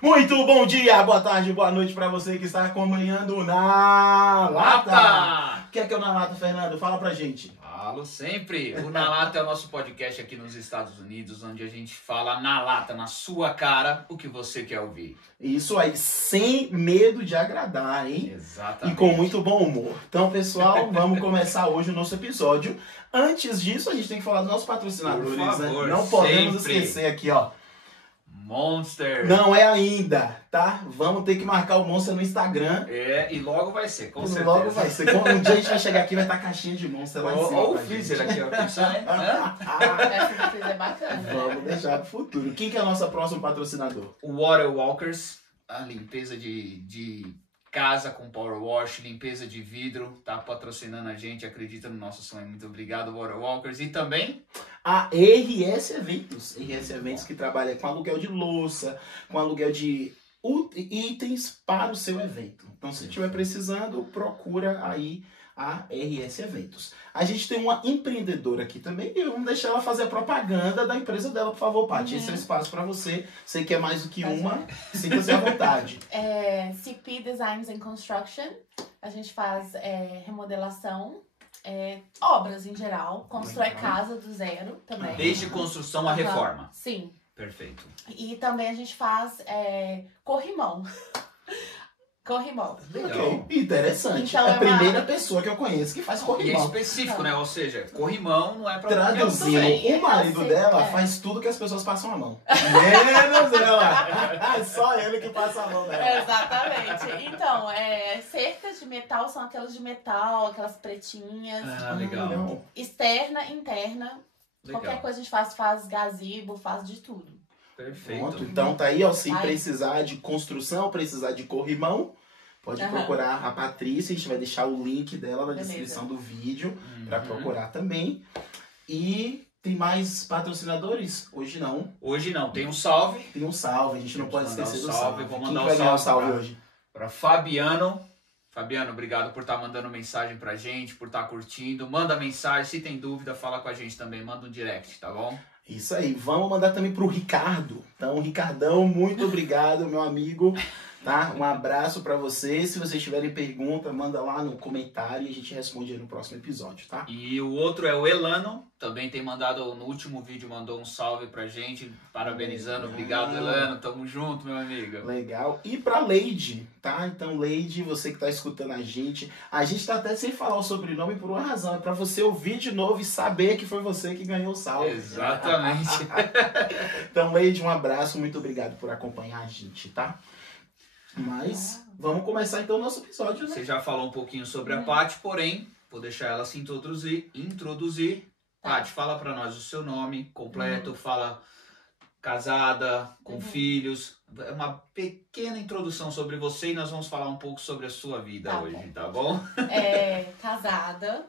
Muito bom dia, boa tarde, boa noite para você que está acompanhando Na Lata. O que é o Na Lata, Fernando? Fala pra gente. Falo sempre. O Na Lata é o nosso podcast aqui nos Estados Unidos, onde a gente fala na lata, na sua cara, o que você quer ouvir. Isso aí, sem medo de agradar, hein? Exatamente. E com muito bom humor. Então, pessoal, vamos começar hoje o nosso episódio. Antes disso, a gente tem que falar dos nossos patrocinadores, Por favor, né? Não podemos sempre. esquecer aqui, ó. Monster. Não é ainda, tá? Vamos ter que marcar o Monster no Instagram. É, e logo vai ser, com certeza. Logo vai ser. Um dia a gente vai chegar aqui e vai estar a caixinha de Monster lá em cima. Ou o pra freezer gente. aqui, ó. Pensou, né? Essa do freezer é bacana. Vamos deixar pro futuro. Quem que é o nosso próximo patrocinador? Water Walkers, a limpeza de casa com power wash, limpeza de vidro, tá patrocinando a gente, acredita no nosso sonho. Muito obrigado, Water Walkers. E também A RS Eventos. RS Eventos que trabalha com aluguel de louça, com aluguel de itens para o seu evento. Então, se estiver precisando, procura aí a RS Eventos. A gente tem uma empreendedora aqui também e vamos deixar ela fazer a propaganda da empresa dela, por favor, Paty. Esse é o espaço para você. Você quer mais do que uma, sinta-se à vontade. CP Designs and Construction. A gente faz remodelação, obras em geral, constrói Legal. casa do zero também. desde construção a reforma. Sim. Perfeito. E também a gente faz corrimão. Corrimão. Ok, interessante. Então, é a é uma- primeira pessoa que eu conheço que faz E é corrimão. específico, né? Ou seja, corrimão não é pra Traduzindo, também. o marido Eu sei, dela é. faz tudo que as pessoas passam a mão. Menos ela. Só ele que passa a mão dela. Exatamente. Então, cercas de metal são aquelas de metal, aquelas pretinhas. Ah, legal. Externa, interna. Legal. Qualquer coisa a gente faz gazebo, faz de tudo. Perfeito. Pronto, então tá aí, ó. Se Aí. precisar de construção, precisar de corrimão, pode Aham. procurar a Patrícia. A gente vai deixar o link dela na Beleza. descrição do vídeo pra Uhum. procurar também. E tem mais patrocinadores? Hoje não. Hoje não, tem um salve Tem um salve, a gente não Vamos pode mandar esquecer um do salve, salve. vou Quem mandar que um vai ganhar o salve salve pra- hoje? para Fabiano. Fabiano, obrigado por estar mandando mensagem pra gente, por estar curtindo. Manda mensagem, se tem dúvida, fala com a gente também, manda um direct, tá bom? Isso aí, vamos mandar também pro Ricardo. Então, Ricardão, muito obrigado, meu amigo. Tá? Um abraço pra você. Se vocês tiverem pergunta, manda lá no comentário e a gente responde aí no próximo episódio, tá? E o outro é o Elano, também tem mandado, no último vídeo, mandou um salve pra gente, parabenizando. Obrigado, Elano, tamo junto, meu amigo. Legal. E pra Leide, tá? Então, Leide, você que tá escutando a gente tá até sem falar o sobrenome por uma razão. É pra você ouvir de novo e saber que foi você que ganhou o salve. Exatamente. Então, Leide, um abraço. Muito obrigado por acompanhar a gente, tá? Mas, vamos começar então o nosso episódio, né? Você já falou um pouquinho sobre a Paty, porém, vou deixar ela se introduzir. Tá. Paty, fala pra nós o seu nome completo, fala casada, com filhos. É uma pequena introdução sobre você e nós vamos falar um pouco sobre a sua vida Tá hoje, bom. tá bom? Casada,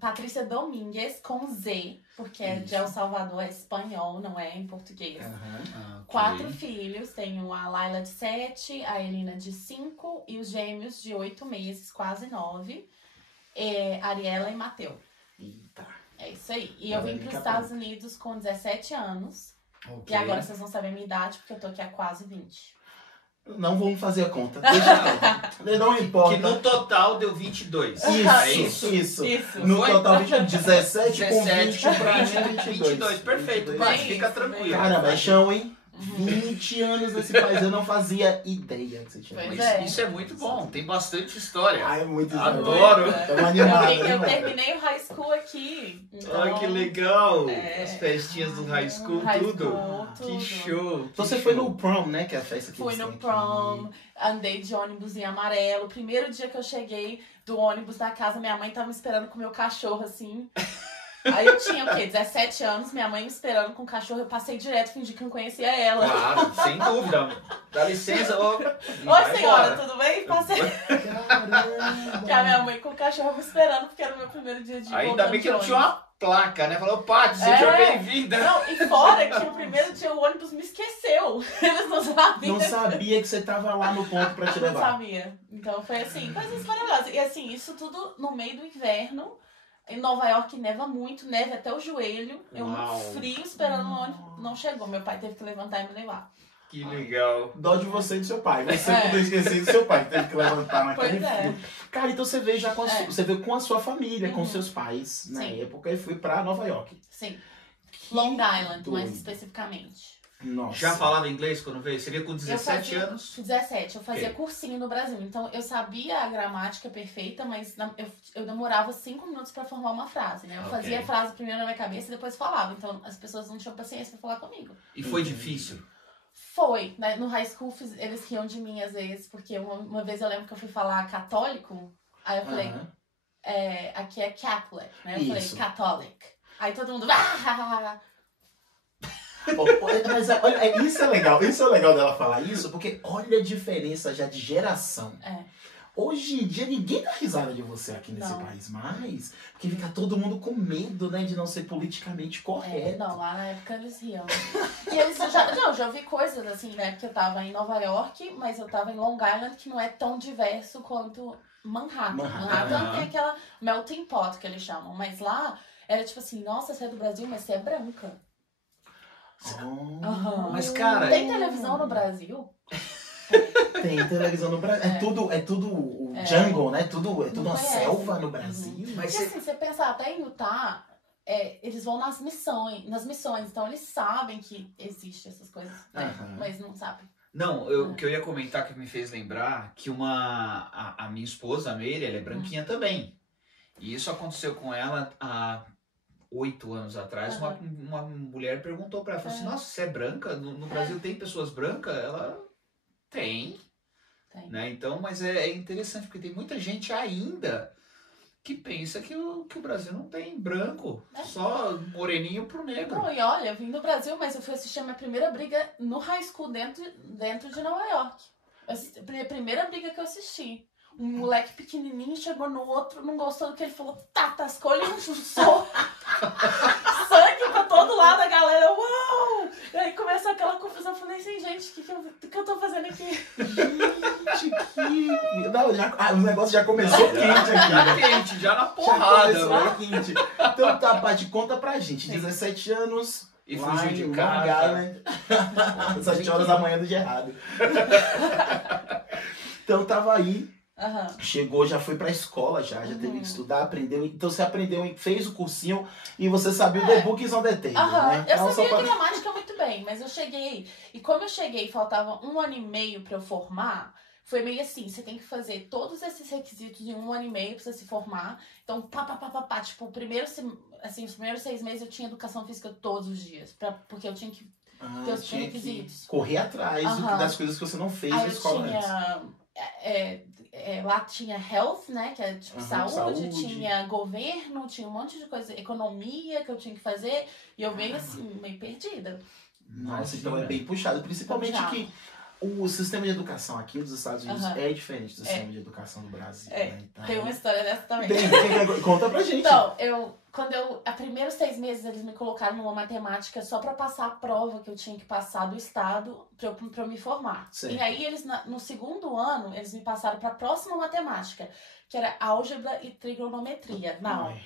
Patrícia Domingues, com Z, porque é de Isso. El Salvador, é espanhol, não é em português. Aham. Ah, ok. 4 filhos, tenho a Laila de 7, a Elina de 5 e os gêmeos de 8 meses, quase 9, Ariela e Mateu. Eita. É isso aí. E eu vim para os Estados Unidos com 17 anos. Ok. E agora vocês vão saber a minha idade, porque eu tô aqui há quase 20. Não vamos fazer a conta. Deixa quieto. Não importa. Que no total deu 22. Isso. Isso. No Foi? total, 17 com 17 20 com pra 22. Perfeito, 22. Paty, Bem fica isso, tranquilo. bem Caramba, é chão, hein? 20 anos nesse país, eu não fazia ideia que você tinha. Pois Mas é. isso é muito bom, tem bastante história. Ai, é muito Adoro. Estamos animados. Eu né? terminei o high school aqui. Então, Ai, que legal! É. As festinhas do high school, High tudo. school, Que tudo. show! Então você foi no prom, né? Que é a festa que Fui eles no têm prom, aqui. andei de ônibus em amarelo. Primeiro dia que eu cheguei do ônibus da casa, minha mãe tava me esperando com o meu cachorro, assim. Aí eu tinha o quê? 17 anos, minha mãe me esperando com o cachorro, eu passei direto, fingi que não conhecia ela. Claro, sem dúvida. Dá licença, ô. Oi, senhora, tudo bem? Passei. Caramba! Que a minha mãe com o cachorro me esperando, porque era o meu primeiro dia de Ainda bem que não tinha ônibus. uma placa, né? Falou, Paty, seja bem-vinda. Não, e fora que o primeiro dia o ônibus me esqueceu. Eles não sabiam. Não sabia que você tava lá no ponto pra te Não levar. sabia. Então foi assim, coisas maravilhosas. E assim, isso tudo no meio do inverno. Em Nova York neva muito, neve até o joelho. Eu Uau. frio esperando o ônibus. Não chegou. Meu pai teve que levantar e me levar. Que legal. Dó de você e do seu pai. Você não esquecer do seu pai, que teve que levantar naquele Pois é. frio. Cara, então você veio já com a sua, você veio com a sua família, com Uhum. seus pais na Sim. época e foi pra Nova York. Sim. Long Island, doido. mais especificamente. Nossa. Já falava inglês quando veio? Você veio com 17 eu fazia, anos? 17, eu fazia Ok. cursinho no Brasil. Então eu sabia a gramática perfeita, mas eu demorava 5 minutos pra formar uma frase, né? Eu Ok. fazia a frase primeiro na minha cabeça e depois falava. Então as pessoas não tinham paciência pra falar comigo. E foi difícil? Foi, né? No high school eles riam de mim às vezes, porque uma vez eu lembro que eu fui falar católico, aí eu falei, Aham. aqui é Catholic, né? Eu Isso. falei Catholic. Aí todo mundo. Mas olha, isso é legal dela falar isso, porque olha a diferença já de geração. É. Hoje em dia ninguém dá risada de você aqui nesse Não. país mais, porque fica todo mundo com medo, né, de não ser politicamente correto. Não, lá na época eles riam. E eles já ouvi coisas assim, né? Porque eu tava em Nova York, mas eu tava em Long Island, que não é tão diverso quanto Manhattan. Manhattan Aham. tem aquela melting pot que eles chamam, mas lá era tipo assim, nossa, você é do Brasil, mas você é branca. Oh. Aham. Mas, cara, Tem televisão no Brasil? Tem televisão no Brasil. É tudo o jungle, né? É tudo uma conhece. selva no Brasil. Mas Porque assim, você pensar até em Utah, eles vão nas missões, então eles sabem que existe essas coisas, né? Aham. Mas não sabem. Não, o que eu ia comentar que me fez lembrar que a minha esposa, a Meire, ela é branquinha também. E isso aconteceu com ela há 8 anos atrás. Aham. Uma mulher perguntou pra ela, falou assim, nossa, você é branca? No Brasil tem pessoas brancas? Ela tem, Tem. né? Então, mas é interessante, porque tem muita gente ainda que pensa que o Brasil não tem branco, só moreninho pro negro. Não, e olha, eu vim do Brasil, mas eu fui assistir a minha primeira briga no high school dentro de Nova York. A primeira briga que eu assisti. Um moleque pequenininho chegou no outro, não gostou do que ele falou, tascou ele um soco. Sangue pra todo lado, a galera, uau! E aí começou aquela confusão, eu falei assim, gente, o que eu tô fazendo aqui? Gente, que... Não, o negócio já começou quente aqui, Já né? quente, já na Já porrada. começou né? quente. Então tá, Paty, conta pra gente. 17 anos, E lá fugiu em de Long casa. Island. Às 7 horas da manhã do dia errado. Então tava aí, Aham. chegou, já foi pra escola, já teve que estudar, aprendeu. Então você aprendeu, fez o cursinho e você sabia o The Book is on the Table, Aham, né? eu Então, sabia só pra- gramática muito bem, mas eu cheguei. E como eu cheguei e faltava 1 ano e meio pra eu formar, foi meio assim: você tem que fazer todos esses requisitos em 1 ano e meio pra você se formar. Então, pá. Tipo, os primeiros 6 meses eu tinha educação física todos os dias, porque eu tinha que ter os tinha que requisitos. correr atrás Aham. das coisas que você não fez Aí na eu escola antes. tinha. Lá tinha health, né? Que é tipo Aham, saúde, saúde. tinha governo, tinha um monte de coisa, economia que eu tinha que fazer. E eu venho assim, meio perdida. Nossa, Imagina. então é bem puxado. Principalmente Puxado. que o sistema de educação aqui dos Estados Unidos Aham. é diferente do sistema de educação do Brasil. É, Né? Então, Tem uma história dessa também. Conta pra gente. Então, a primeiros 6 meses eles me colocaram numa matemática só pra passar a prova que eu tinha que passar do estado pra eu me formar. Certo. E aí eles, no segundo ano, eles me passaram pra próxima matemática, que era álgebra e trigonometria. Não, Ai.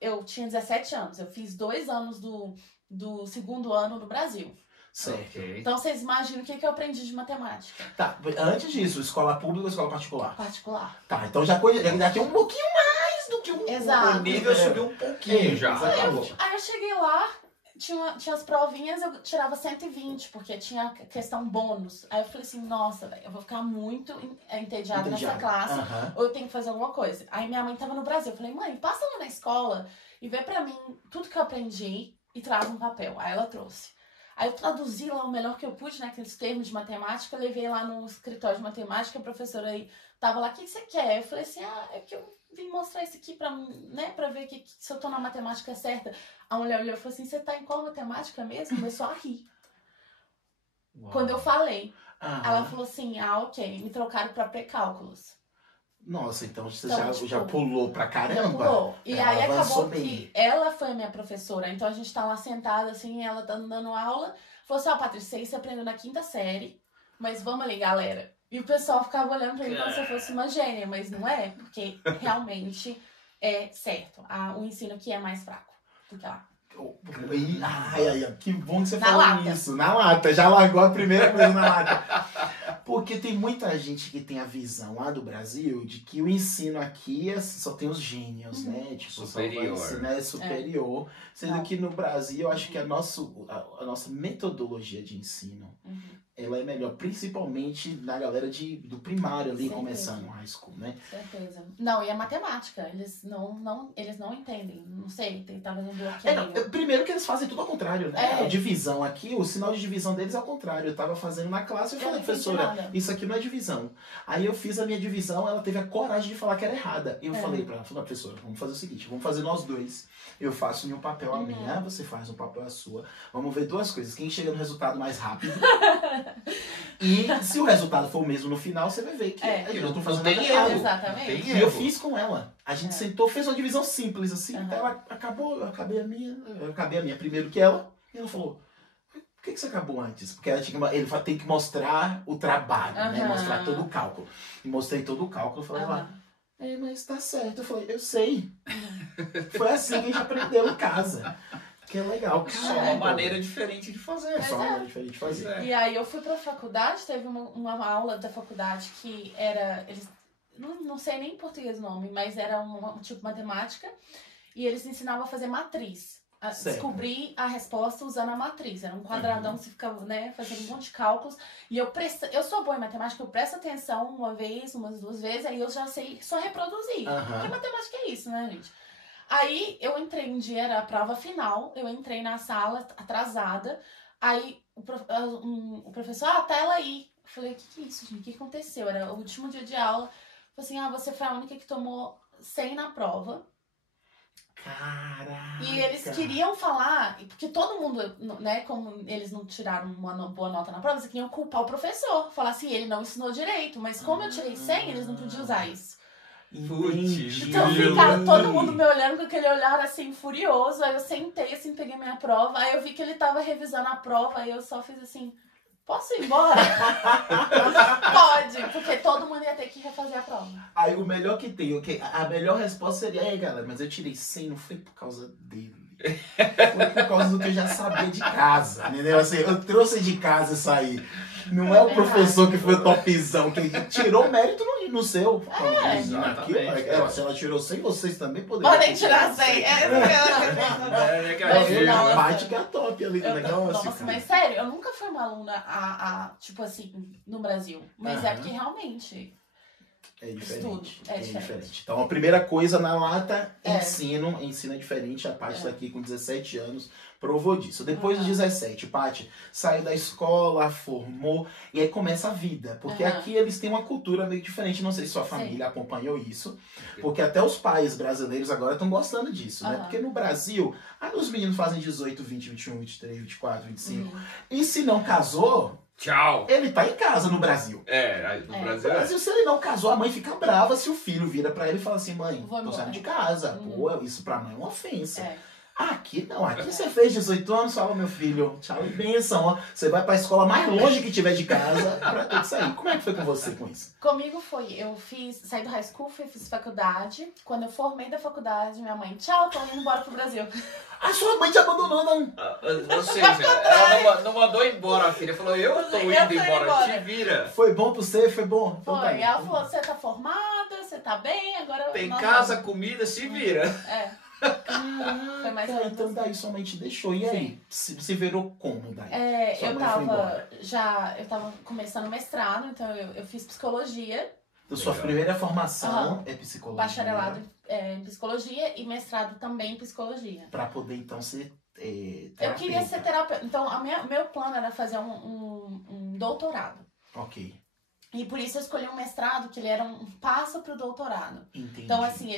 eu tinha 17 anos, eu fiz 2 anos do segundo ano no Brasil. Certo. Ok. Então vocês imaginam o que eu aprendi de matemática? Tá, antes disso, escola pública ou escola particular? Particular. Tá, então já tinha um pouquinho mais do que um... Exato. O nível subiu um pouquinho já. Exatamente. Aí eu cheguei lá, tinha as provinhas, eu tirava 120, porque tinha questão bônus. Aí eu falei assim, nossa, velho, eu vou ficar muito entediada nessa classe, Aham. ou eu tenho que fazer alguma coisa. Aí minha mãe tava no Brasil, eu falei, mãe, passa lá na escola e vê pra mim tudo que eu aprendi e traz um papel. Aí ela trouxe. Aí eu traduzi lá o melhor que eu pude, né, aqueles termos de matemática, eu levei lá no escritório de matemática, a professora aí tava lá, o que você quer? Eu falei assim, é que eu vim mostrar isso aqui pra ver se eu tô na matemática certa. A mulher olhou e falou assim, você tá em qual matemática mesmo? Começou a rir. Uau. Quando eu falei. Aham. Ela falou assim, ok, me trocaram pra pré-cálculos. Nossa, então você Então, já pulou pra Já caramba. pulou. E Ela aí avançou acabou bem. que ela foi a minha professora. Então a gente tá lá sentada, assim, ela tá dando aula. Falou assim, Patrícia, você aprendeu na 5ª série, mas vamos ali, galera. E o pessoal ficava olhando pra mim como se eu fosse uma gênia, mas não é, porque realmente é certo. O ensino aqui é mais fraco do que lá. Ai, que bom que você Na falou lata. isso. Na lata, já largou a primeira coisa na lata. Porque tem muita gente que tem a visão lá do Brasil de que o ensino aqui só tem os gênios, né? Tipo, Superior. Só vai ensinar é superior. Sendo Não. que no Brasil, eu acho que a nossa metodologia de ensino, ela é melhor, principalmente na galera do primário ali, Certeza. começando o high school, né? Certeza. Não, e a matemática, eles não entendem. Não sei, talvez um bloqueio. Primeiro que eles fazem tudo ao contrário, né? É. A divisão aqui, o sinal de divisão deles é ao contrário. Eu tava fazendo na classe e eu Eu falei, não entendi professora, nada. isso aqui não é divisão. Aí eu fiz a minha divisão, ela teve a coragem de falar que era errada. E eu falei pra ela, professora, vamos fazer o seguinte, vamos fazer nós dois. Eu faço o meu papel a minha, você faz o papel a sua. Vamos ver duas coisas. Quem chega no resultado mais rápido. E se o resultado for o mesmo no final, você vai ver que eu não tô fazendo Não nada tem errado. erro. Exatamente. E eu fiz com ela. A gente sentou, fez uma divisão simples, assim. Uhum. Então ela acabou, eu acabei a minha primeiro que ela. E ela falou, por que você acabou antes? Porque ele tem que mostrar o trabalho, né? Uhum. Mostrar todo o cálculo. E mostrei todo o cálculo. Eu falei, mas tá certo. Eu falei, eu sei. Foi assim que a gente aprendeu em casa. Que é legal. Só uma maneira diferente de fazer. É só uma maneira diferente de fazer. E aí eu fui pra faculdade, teve uma aula da faculdade que era. Eles, não sei nem em português o nome, mas era um tipo matemática. E eles ensinavam a fazer matriz. A Certo. descobrir a resposta usando a matriz. Era um quadradão que você ficava, né, fazendo um monte de cálculos. E eu sou boa em matemática, eu presto atenção uma vez, umas duas vezes, aí eu já sei só reproduzir. Porque matemática é isso, né, gente? Aí eu entrei um dia, era a prova final, eu entrei na sala atrasada, aí o professor, tá ela aí. Eu falei, o que é isso, gente? O que aconteceu? Era o último dia de aula. Eu falei assim, você foi a única que tomou 100 na prova. Caraca. E eles queriam falar, porque todo mundo, né, como eles não tiraram uma boa nota na prova, eles queriam culpar o professor. Falar assim, ele não ensinou direito, mas como eu tirei 100, eles não podiam usar isso. Putz, Então ficava todo mundo me olhando com aquele olhar assim, furioso. Aí eu sentei assim, peguei minha prova. Aí eu vi que ele tava revisando a prova. Aí eu só fiz assim, posso ir embora? Pode, porque todo mundo ia ter que refazer a prova. Aí o melhor que tem, a melhor resposta seria, galera, mas eu tirei 100, não foi por causa dele. Foi por causa do que eu já sabia de casa, entendeu? Assim, eu trouxe de casa isso aí. Não é o professor que foi o topzão, que tirou o mérito no seu. Exatamente. Se ela tirou 100, vocês também poderiam. Podem tirar 100. A parte que é a top ali do negócio. Nossa, mas sério, eu nunca fui uma aluna, tipo assim, no Brasil. Mas é porque realmente... É diferente. Estudo, é diferente. Então, a primeira coisa na lata, É. ensino é diferente. A Paty tá aqui com 17 anos, provou disso. Depois dos 17, Paty saiu da escola, formou, e aí começa a vida. Porque aqui eles têm uma cultura meio diferente. Não sei se sua família acompanhou isso, porque até os pais brasileiros agora estão gostando disso, né? Porque no Brasil, os meninos fazem 18, 20, 21, 23, 24, 25. E se não casou... Tchau. Ele tá em casa no Brasil. No No Brasil Brasil, se ele não casou, a mãe fica brava se o filho vira pra ele e fala assim, mãe, tô saindo de casa. Pô, isso pra mãe é uma ofensa. Aqui não, aqui você fez 18 anos, fala, meu filho, tchau e benção, ó. Você vai pra escola mais longe que tiver de casa pra ter que sair. Como é que foi com você com isso? Comigo foi, eu saí do high school, fiz faculdade. Quando eu formei da faculdade, minha mãe, tchau, tô indo embora pro Brasil. A sua mãe te abandonou, não? Ou seja, ela não mandou embora a filha, falou, eu tô indo embora, te vira. Foi bom pra você? Foi bom? Então, Foi, ela falou, você tá formada, você tá bem, agora... Tem casa, comida, se vira. Foi mais ou menos então daí sua mãe te deixou. E aí? Se virou como daí? Sua eu mãe foi embora. tava começando mestrado, então eu fiz psicologia. Então, sua primeira formação é psicologia. Bacharelado em psicologia e mestrado também em psicologia. Pra poder, então, ser terapeuta. Eu queria ser terapeuta. Então, meu plano era fazer um doutorado. Ok. E por isso eu escolhi um mestrado que ele era um passo pro doutorado. Entendi. Então, assim,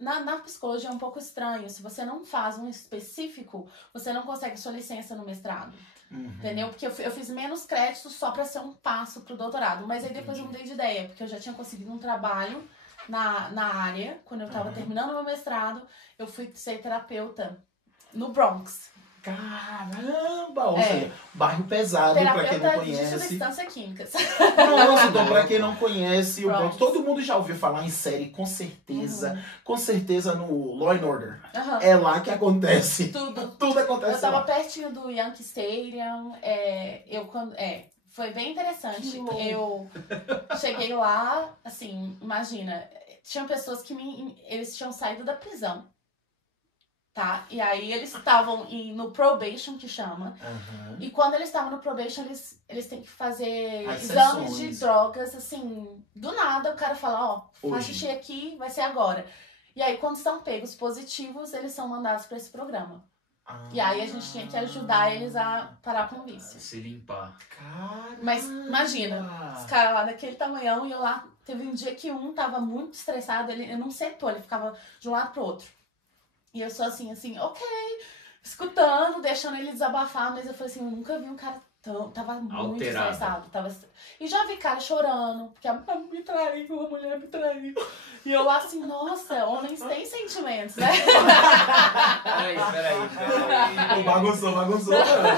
na psicologia é um pouco estranho. Se você não faz um específico, você não consegue sua licença no mestrado. Entendeu? Porque eu fiz menos créditos só pra ser um passo pro doutorado. Mas aí depois eu mudei de ideia, porque eu já tinha conseguido um trabalho na área. Quando eu tava terminando meu mestrado, eu fui ser terapeuta no Bronx. Caramba! Ou seja, bairro pesado, pra quem não Terapeuta de conhece. substâncias químicas. Nossa, então pra quem não conhece, o Bronx. Bronx, todo mundo já ouviu falar em série, com certeza. Com certeza no Law and Order. Aham. É lá que acontece. Tudo. Tudo acontece Eu tava lá. pertinho do Yankee Stadium. Foi bem interessante. Que louco. Eu cheguei lá, assim, imagina, tinham pessoas que eles tinham saído da prisão. Tá? E aí eles estavam no probation, que chama. Aham. E quando eles estavam no probation, eles têm que fazer As exames sessões. de drogas, assim, do nada o cara fala, ó, faz Hoje. xixi aqui, vai ser agora. E aí quando estão pegos positivos, eles são mandados pra esse programa. E aí a gente tinha que ajudar eles a parar com o vício. Se limpar. Caramba. Mas imagina, os caras lá daquele tamanhão e eu lá, teve um dia que um tava muito estressado, ele não sentou, ele ficava de um lado pro outro. E eu sou assim, ok, escutando, deixando ele desabafar, mas eu falei assim, eu nunca vi um cara tava muito Alterado. estressado. E já vi cara chorando, porque a me traiu, a mulher me traiu. E eu lá assim, nossa, homens têm sentimentos, né? Peraí. Bagunçou.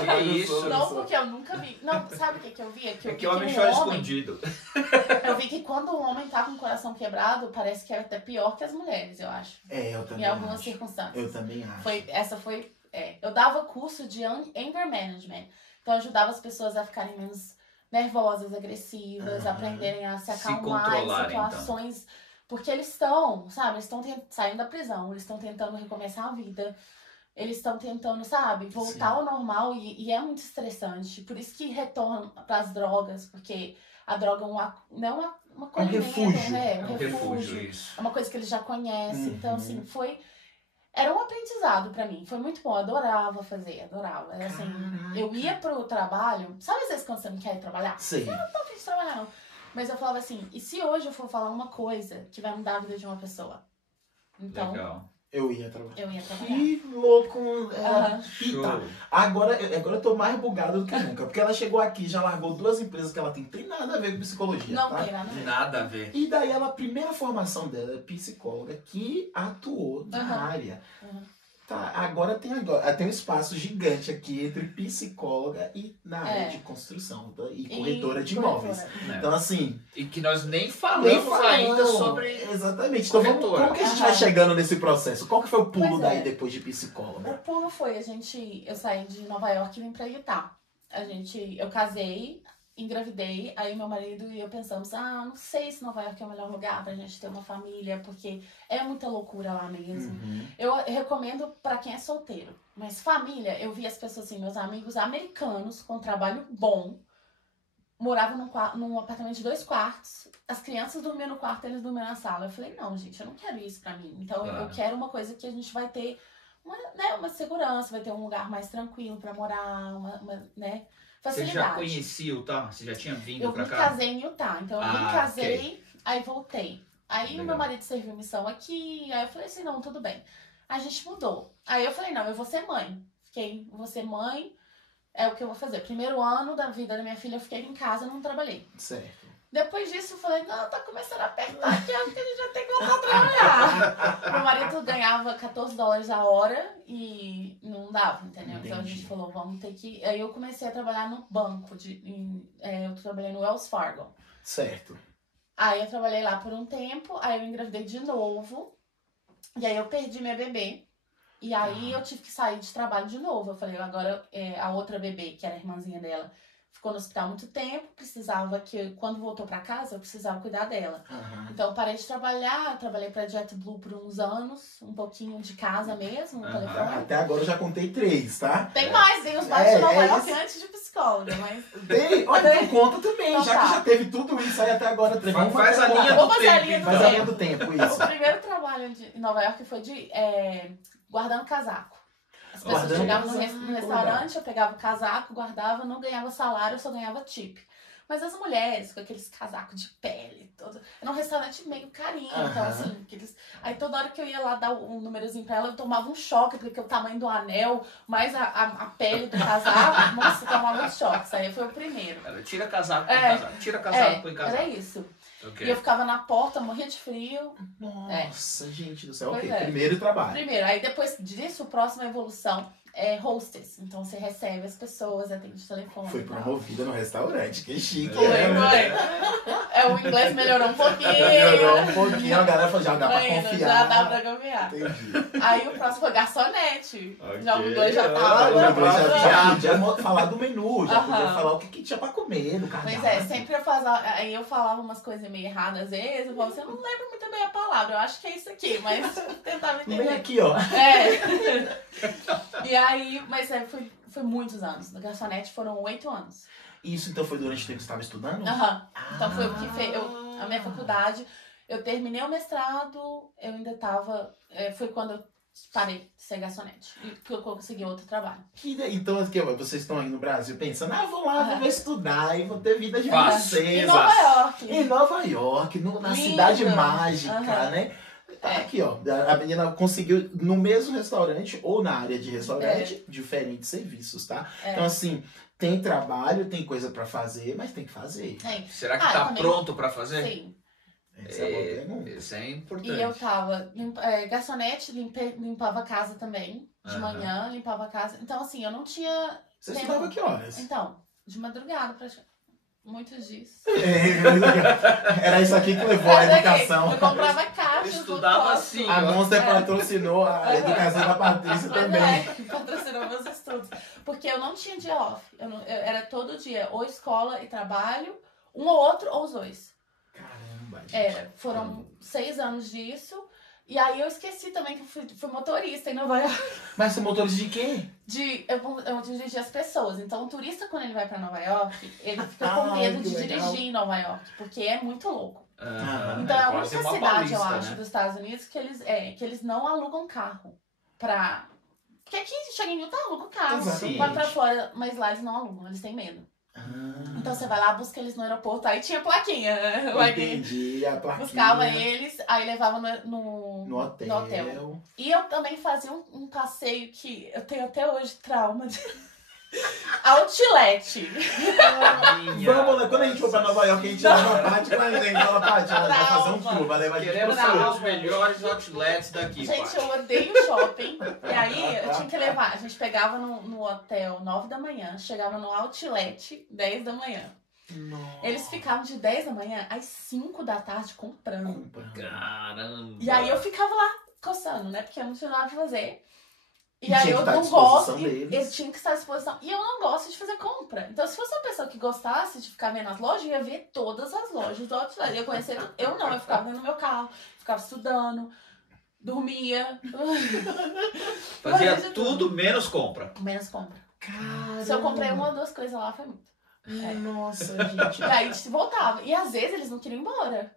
Que isso? Não, porque eu nunca vi. Não, sabe o que eu vi? É Eu que vi o homem um chora homem- escondido. Eu vi que quando o homem tá com o coração quebrado, parece que é até pior que as mulheres, eu acho. Eu também Em algumas acho. circunstâncias. Eu também acho. Eu dava curso de anger management. Então eu ajudava as pessoas a ficarem menos nervosas, agressivas, Aham. aprenderem a se Se acalmar em controlarem, então. situações. Porque eles estão, sabe, eles estão saindo da prisão, eles estão tentando recomeçar a vida. Eles estão tentando, sabe, voltar Sim. ao normal e é muito estressante. Por isso que retornam pras drogas, porque a droga não é uma acolhimento, refúgio. né? É um refúgio, isso. É uma coisa que eles já conhecem. Então, Uhum. assim, era um aprendizado pra mim. Foi muito bom. Eu adorava fazer, adorava. Era assim, Caraca. eu ia pro trabalho. Sabe às vezes quando você não quer ir trabalhar? Sei. Não tô afim de trabalhar, não. Mas eu falava assim, e se hoje eu for falar uma coisa que vai mudar a vida de uma pessoa? Então, Legal. Eu ia trabalhar. eu ia trabalhar. Que louco. Aham. E tá. Show. Agora eu tô mais bugado do que nunca. Porque ela chegou aqui, já largou 2 empresas que ela tem nada a ver com psicologia. Não tá? tem nada a ver. Nada a ver. E daí a primeira formação dela é psicóloga que atuou na Aham. área. Aham. Tá, agora tem um espaço gigante aqui entre psicóloga e na área de construção e corretora de imóveis. Né? Então assim, E que nós nem nem falamos falando. ainda sobre. Exatamente. Então corretora. como que a gente Aham. vai chegando nesse processo? Qual que foi o pulo Pois daí é. depois de O psicóloga? pulo foi, eu saí de Nova York e vim pra Utah. Eu casei, engravidei, aí meu marido e eu pensamos, não sei se Nova York é o melhor lugar pra gente ter uma família, porque é muita loucura lá mesmo. Uhum. Eu recomendo pra quem é solteiro. Mas família, eu vi as pessoas assim, meus amigos americanos com trabalho bom, moravam num apartamento de 2 quartos, as crianças dormiam no quarto, eles dormiam na sala. Eu falei, não, gente, eu não quero isso pra mim. Então Claro. eu quero uma coisa que a gente vai ter uma segurança, vai ter um lugar mais tranquilo pra morar, Você facilidade. já conhecia o Utah? Você já tinha vindo Eu pra me cá? casei em Utah, então eu me Ah, casei, aí voltei. Aí o Legal. meu marido serviu missão aqui, aí eu falei assim, não, tudo bem. A gente mudou. Aí eu falei, não, eu vou ser mãe. Vou ser mãe, é o que eu vou fazer. Primeiro ano da vida da minha filha, eu fiquei em casa, não trabalhei. Certo. Depois disso, eu falei, não, tá começando a apertar aqui, acho que a gente já tem que voltar a trabalhar. Meu marido ganhava $14 a hora e não dava, entendeu? Então a Entendi. gente falou, vamos ter que... Aí eu comecei a trabalhar no banco, eu trabalhei no Wells Fargo. Certo. Aí eu trabalhei lá por um tempo, aí eu engravidei de novo, e aí eu perdi minha bebê. E aí eu tive que sair de trabalho de novo. Eu falei, agora a outra bebê, que era a irmãzinha dela, ficou no hospital muito tempo, precisava que, quando voltou pra casa, eu precisava cuidar dela. Aham. Então eu parei de trabalhar, trabalhei pra JetBlue por uns anos, um pouquinho de casa mesmo, no Aham. telefone. Até agora eu já contei 3, tá? Tem mais, tem os bares de Nova é York isso. antes de psicóloga, mas... Tem? Olha, então conta também, Então já tá. que já teve tudo isso aí até agora. Faz a linha Vou do fazer a tempo, linha do então. Faz a tempo. linha do tempo, O isso. primeiro trabalho em Nova York foi guardando casaco. As pessoas Guardando chegavam casaco, no restaurante, eu pegava o casaco, guardava, não ganhava salário, eu só ganhava tip. Mas as mulheres, com aqueles casacos de pele, todo... Era um restaurante meio carinho, então assim, aqueles... Aí toda hora que eu ia lá dar um númerozinho pra ela, eu tomava um choque, porque o tamanho do anel, mais a pele do casaco, nossa, eu tomava um choque. Isso aí foi o primeiro. Tira casaco, põe casaco. Tira casaco, põe casaco. Era isso. Okay. E eu ficava na porta, morria de frio. Nossa, gente do céu. Pois Ok, é. primeiro trabalho. Primeiro, aí depois disso, a próxima evolução é hostess. Então você recebe as pessoas, atende o telefone. Foi e tal. promovida no restaurante, que chique. Foi, né? foi. O inglês melhorou um pouquinho. Melhorou um pouquinho, a galera falou, já dá pra Ainda, confiar. já dá pra confiar. Entendi. Aí o próximo foi garçonete. Ok. Já o inglês já Ah, tava. já Próximo. podia falar do menu, já podia Aham. falar o que tinha pra comer no cardápio. Pois é, sempre aí eu falava umas coisas meio erradas às vezes, eu falava assim, eu não lembro muito bem a palavra, eu acho que é isso aqui, mas eu tentava Vem entender. aqui, ó. E aí, mas foi muitos anos. No garçonete foram 8 anos. Isso então foi durante o tempo que você estava estudando? Aham. Então foi o que fez. A minha faculdade, eu terminei o mestrado, eu ainda tava. Foi quando eu parei de ser garçonete. E porque eu consegui outro trabalho. Então, aqui, ó, vocês estão aí no Brasil pensando, vou lá, Aham. vou estudar e vou ter vida de Fácil. Em princesa. Nova York. Em Nova York, na Lindo. cidade mágica, Aham. né? Tá É. aqui, ó. A menina conseguiu no mesmo restaurante ou na área de restaurante, diferentes serviços, tá? É. Então, assim, tem trabalho, tem coisa pra fazer, mas tem que fazer. Sim. Será que Ah, tá eu também- pronto pra fazer? Sim. Essa é uma boa pergunta. Isso é importante. E eu tava garçonete, limpava a casa também. De Aham. manhã, limpava a casa. Então, assim, eu não tinha. Você tempo. estudava que horas? Então, de madrugada, praticamente. Muitos dias. Era isso aqui que levou a Mas, educação. Eu comprava Eu caixa. estudava assim, A ó. Monster É. patrocinou a educação da Patrícia também. Patrocinou meus estudos. Porque eu não tinha dia off. Eu era todo dia, ou escola e trabalho, um ou outro, ou os dois. Caramba, gente. Foram 6 anos disso. E aí eu esqueci também que eu fui motorista em Nova York. Mas você é motorista de quê? Eu dirigi as pessoas. Então o turista, quando ele vai pra Nova York, ele fica com Ai, medo que de legal. dirigir em Nova York. Porque é muito louco. Aham. Então é a quase única uma cidade, eu paulista, acho, né? dos Estados Unidos que eles não alugam carro pra... Porque aqui, chega em Utah, aluga o carro. Exatamente. Vai pra fora, mas lá eles não alugam, eles têm medo. Então você vai lá, busca eles no aeroporto, aí tinha plaquinha, né? Entendi, a plaquinha. Buscava eles, aí levava no No hotel. E eu também fazia um passeio que eu tenho até hoje trauma de... Outlet. Vamos lá, quando a gente for pra Nova York, a gente leva a Paty pra gente. Fala, Paty, ela vai fazer um Trauma. tour, vai levar a gente Queremos pro saber tour. os melhores outlets daqui, Gente, Paty. eu odeio shopping. E aí eu tinha que levar. A gente pegava no hotel 9 da manhã, chegava no Outlet 10 da manhã. Nossa. Eles ficavam de 10 da manhã às 5 da tarde comprando. Caramba. E aí eu ficava lá coçando, né? Porque eu não tinha nada pra fazer. E E aí tinha que eu estar à não disposição gosto. deles. Eu tinha que estar à disposição. E eu não gosto de fazer compra. Então, se fosse uma pessoa que gostasse de ficar vendo as lojas, eu ia ver todas as lojas do Outlet. Eu conhecia. Eu não, eu ficava dentro do meu carro, ficava estudando, dormia. Fazia Fazia de tudo menos compra. Menos compra. Caramba. Se eu comprei uma ou duas coisas lá, foi muito. Nossa, gente. E aí a gente voltava. E às vezes eles não queriam ir embora.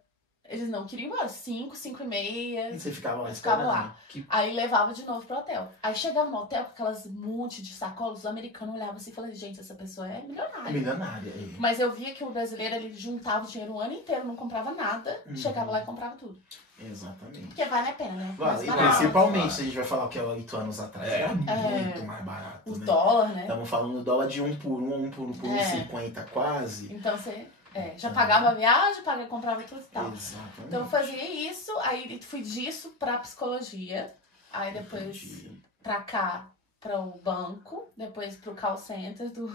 Eles não queriam ir embora. 5, 5 e meia. E você ficava lá Eu ficava esperando. lá. Aí levava de novo pro hotel. Aí chegava no hotel com aquelas monte de sacolas, os americanos olhavam assim e falavam, gente, essa pessoa é milionária. Milionária. aí. Mas eu via que o brasileiro, ele juntava o dinheiro o ano inteiro, não comprava nada, Uhum. chegava lá e comprava tudo. Exatamente. Porque vale a pena, né? Vale, Mais e barato. principalmente se a gente vai falar o que é 8 anos atrás. É. Era muito mais barato, O né? dólar, né? Estamos falando do dólar de 1 por 1,50 quase. Então você já pagava a viagem, comprava tudo e tal. Exatamente. Então eu fazia isso, aí fui disso pra psicologia, aí depois Entendi. pra cá, para o banco, depois pro call center do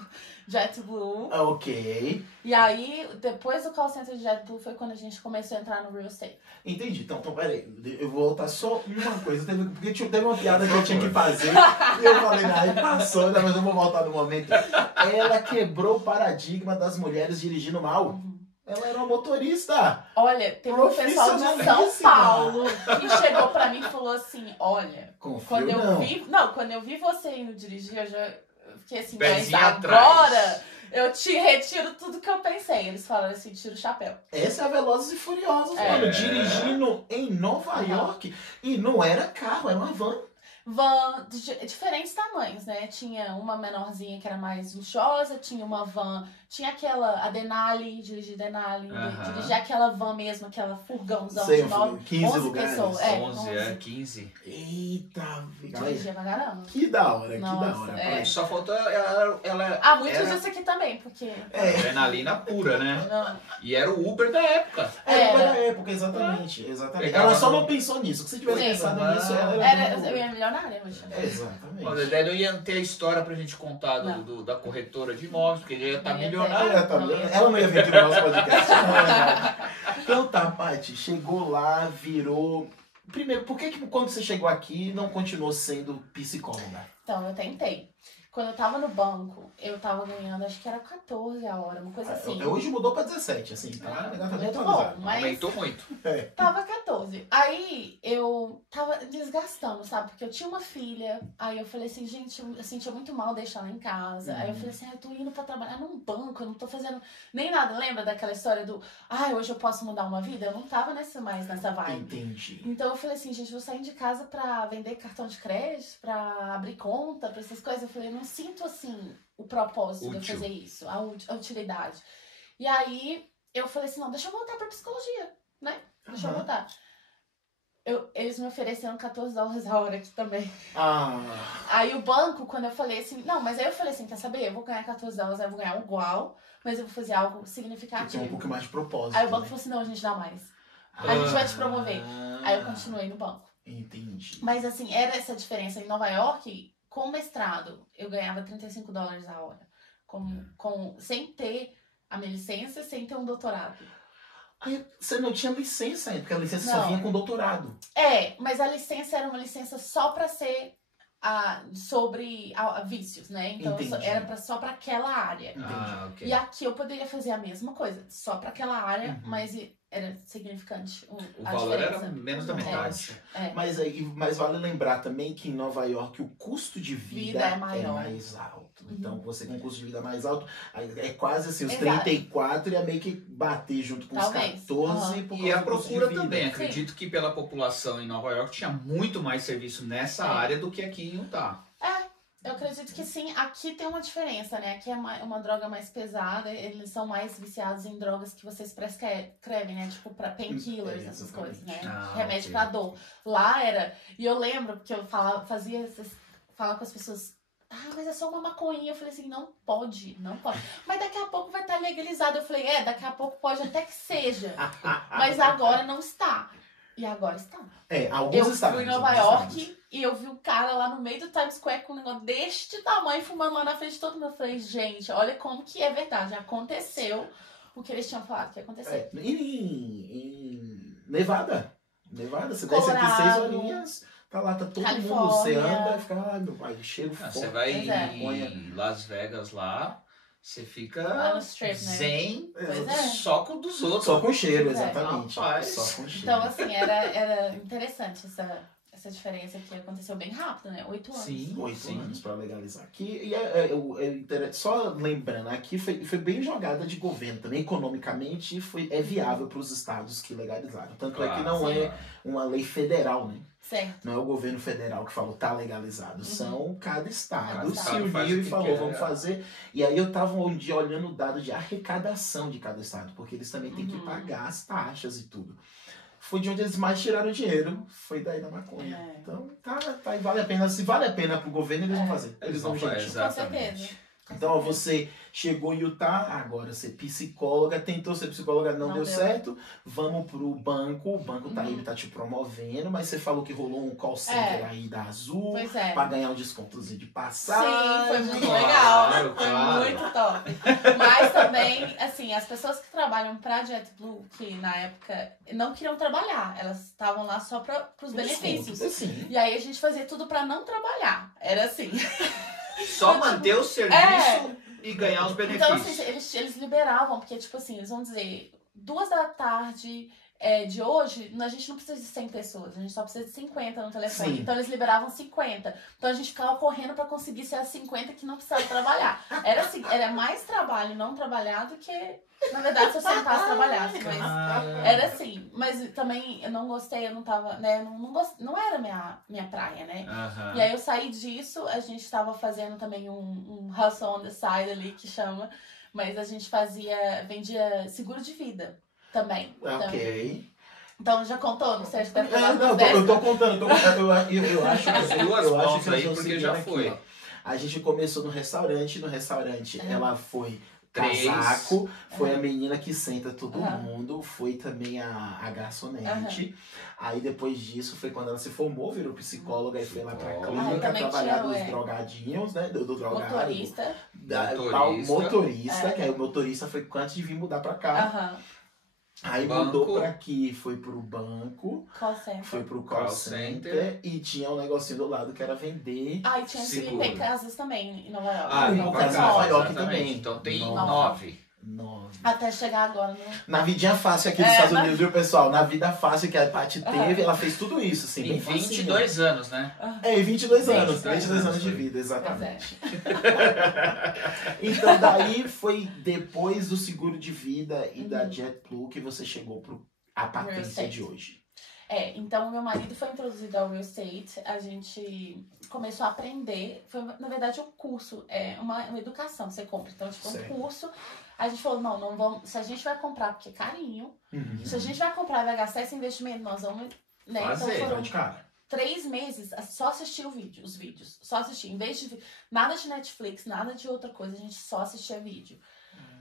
JetBlue. Ok. E aí, depois do call center do JetBlue foi quando a gente começou a entrar no real estate. Entendi. Então, peraí. Eu vou voltar só uma coisa. Porque teve uma piada que eu tinha que fazer. E eu falei, aí passou, né, mas eu vou voltar no momento. Ela quebrou o paradigma das mulheres dirigindo mal. Ela era uma motorista. Olha, teve um pessoal de São Profissionalíssima. Paulo que chegou pra mim e falou assim, olha, Confio quando eu não. vi... Não, quando eu vi você indo dirigir, eu já fiquei assim, Pezinho mas atrás. agora eu te retiro tudo que eu pensei. Eles falaram assim, tira o chapéu. Essa é a Velozes e Furiosos, É. mano. Dirigindo em Nova York. E não era carro, era uma van. Van de diferentes tamanhos, né? Tinha uma menorzinha que era mais luxuosa, tinha uma van Tinha a Denali, dirigir Denali, Aham. dirigir aquela van mesmo, aquela furgãozão Sei, de 9, 15 11 lugares. pessoas. 11, 15. Eita, Dirigia pra caramba. que da hora, Nossa, que da hora. é. pai. Só faltou ela Ah, muitos era disso aqui também, porque... adrenalina pura, né? Não, E era o Uber da época. Era da Era. época, exatamente. Pegava Ela só no- não pensou nisso. Se você tivesse Sim. pensado nisso, ela eu ia milionária hoje. Exatamente. Mas daí não ia ter a história pra gente contar da corretora de imóveis, porque ele ia estar Não ia ter. milionário. Ela não ia vir aqui no nosso podcast. Então tá, Paty, chegou lá, virou. Primeiro, por que quando você chegou aqui não continuou sendo psicóloga? Então, eu tentei. Quando eu tava no banco, eu tava ganhando, acho que era 14 a hora, uma coisa assim. Hoje mudou pra 17, assim, tá? O negócio tá bem Muito atualizado. bom, mas Aumentou muito. tava 14. Aí eu tava desgastando, sabe? Porque eu tinha uma filha. Aí eu falei assim, gente, eu sentia muito mal deixar ela em casa. Aí eu falei assim, eu tô indo pra trabalhar num banco, eu não tô fazendo nem nada. Lembra daquela história do, hoje eu posso mudar uma vida? Eu não tava mais nessa vibe. Entendi. Então eu falei assim, gente, eu vou sair de casa pra vender cartão de crédito, pra abrir conta, pra essas coisas. Eu falei, eu não sinto, assim, o propósito de eu Útil. fazer isso, a utilidade. E aí eu falei assim, não, deixa eu voltar pra psicologia, né? Deixa eu Aham. voltar. Eles me ofereceram 14 dólares a hora aqui também. Ah, Aí o banco, quando eu falei assim, não, mas aí eu falei assim, quer saber? Eu vou ganhar 14 dólares, aí eu vou ganhar igual, mas eu vou fazer algo que significativo. tem um pouco mais de propósito. Aí o banco né? falou assim, não, a gente dá mais. A gente vai te promover. Aí eu continuei no banco. Entendi. Mas assim, era essa diferença. Em Nova York, com mestrado, eu ganhava 35 dólares a hora. Sem ter a minha licença, sem ter um doutorado. Aí você não tinha licença ainda, porque a licença só Não. vinha com doutorado. Mas a licença era uma licença só pra ser sobre vícios, né? Então Entendi. era só pra aquela área. Ah, ok. E aqui eu poderia fazer a mesma coisa, só pra aquela área, Uhum. mas era significante O a valor diferença. era menos da metade. Mas vale lembrar também que em Nova York o custo de vida Vida é maior. mais alto. Uhum. Então você com um custo de vida mais alto, aí é quase assim, os Exato. 34 ia meio que bater junto com Talvez. os 14 Aham. por E causa a do custo de procura vida. também. Sim. Acredito que pela população em Nova York tinha muito mais serviço nessa área do que aqui em Utah. Eu acredito que sim. Aqui tem uma diferença, né? Aqui é uma droga mais pesada, eles são mais viciados em drogas que vocês prescrevem, né? Tipo, pra painkillers, essas Exatamente. coisas, né? Ah, Remédio ok. pra dor. Lá era... E eu lembro que eu falava com as pessoas... mas é só uma maconha. Eu falei assim, não pode. Mas daqui a pouco vai estar legalizado. Eu falei, daqui a pouco pode até que seja. Mas agora não está. E agora está. Alguns Eu estados. fui em Nova alguns York estados. e eu vi um cara lá no meio do Times Square com um negócio deste tamanho fumando lá na frente de todo mundo. Eu falei, gente, olha como que é verdade. Aconteceu o que eles tinham falado que ia acontecer. Em Nevada. Você desce aqui Colorado. 6 horinhas, tá lá, tá todo mundo, você Califórnia. anda e fica, meu pai, cheiro Ah, forte. você vai Pois é. em Las Vegas lá, você Lá fica no Strip, né? zen Pois é. só com dos outros. Só com cheiro, Pois é. exatamente. Rapaz. Só com cheiro. Então, assim, era interessante essa diferença que aconteceu bem rápido, né? 8 anos. Sim. 8 anos para legalizar. Aqui, só lembrando, aqui foi bem jogada de governo também, economicamente é viável para os estados que legalizaram. Tanto é que não sim. é uma lei federal, né? Certo. Não é o governo federal que falou tá legalizado. São cada estado Cada se estado faz uniu o e que falou quer, vamos fazer. E aí eu tava um dia olhando o dado de arrecadação de cada estado, porque eles também têm que pagar as taxas e tudo. Foi de onde eles mais tiraram dinheiro, foi daí da maconha. É. Então tá, e vale a pena. Se vale a pena pro governo, eles vão fazer. Eles vão fazer, gente. Com certeza. Então, ó, você chegou em Utah, agora ser psicóloga, tentou ser psicóloga, não deu certo. Vamos pro banco, o banco tá aí, tá te promovendo, mas você falou que rolou um call center aí da Azul, Pois é. pra ganhar um descontozinho de passagem. Sim, foi muito Claro, legal. Foi claro. muito top. Mas também, assim, as pessoas que trabalham pra JetBlue, que na época não queriam trabalhar, elas estavam lá só pros benefícios. Assim. E aí a gente fazia tudo pra não trabalhar. Era assim. Só manter o serviço e ganhar os benefícios. Então, assim, eles liberavam, porque, tipo assim, eles vão dizer, 2 da tarde de hoje, a gente não precisa de 100 pessoas, a gente só precisa de 50 no telefone. Sim. Então, eles liberavam 50. Então, a gente ficava correndo pra conseguir ser as 50 que não precisava trabalhar. Era assim, era mais trabalho não trabalhar do que, na verdade, se eu sentasse e trabalhasse. Mas era assim. Mas também, eu não gostei, eu não tava, né, não era minha praia, né? Aham. E aí eu saí disso, a gente tava fazendo também um hustle on the side ali, que chama. Mas a gente vendia seguro de vida também. Ok. Então já contou? Não sei, acho que deve ter Não, eu tô contando. Eu acho que As duas pontas aí, eu porque tô já seguindo foi. aqui, ó. A gente começou no restaurante. Ela foi 3. casaco, foi a menina que senta todo Aham. mundo, foi também a garçonete. Aí depois disso foi quando ela se formou, virou psicóloga e foi lá pra clínica também trabalhar tinha, dos drogadinhos, né? Do drogado. Motorista. Motorista, É. que aí o motorista foi antes de vir mudar pra cá. Aham. Aí Banco. mudou pra aqui, foi pro banco, Call center. foi pro call center e tinha um negocinho do lado que era vender. E tinha que limpar em casas também, em Nova York. Ah, no no caso, Nova Nova York York também. Então tem 9. 9. Até chegar agora, né? Na vidinha fácil aqui dos Estados Unidos, viu, pessoal? Na vida fácil que a Paty teve, ela fez tudo isso, assim, Em bem facinho. 22 anos, né? É, 22 anos. 22 22 anos de foi. vida, exatamente. É. Então, daí foi depois do seguro de vida e da Uhum. JetBlue que você chegou a Real patência estate. de hoje. Então meu marido foi introduzido ao real estate, a gente começou a aprender, foi na verdade um curso, uma educação que você compra, então tipo Certo. um curso, a gente falou, não vamos, se a gente vai comprar, porque é carinho, Uhum. se a gente vai comprar e vai gastar esse investimento, nós vamos, né, Fazer, então foram de cara. 3 meses só assistir os vídeos, só assistir, em vez de nada de Netflix, nada de outra coisa, a gente só assistia vídeo.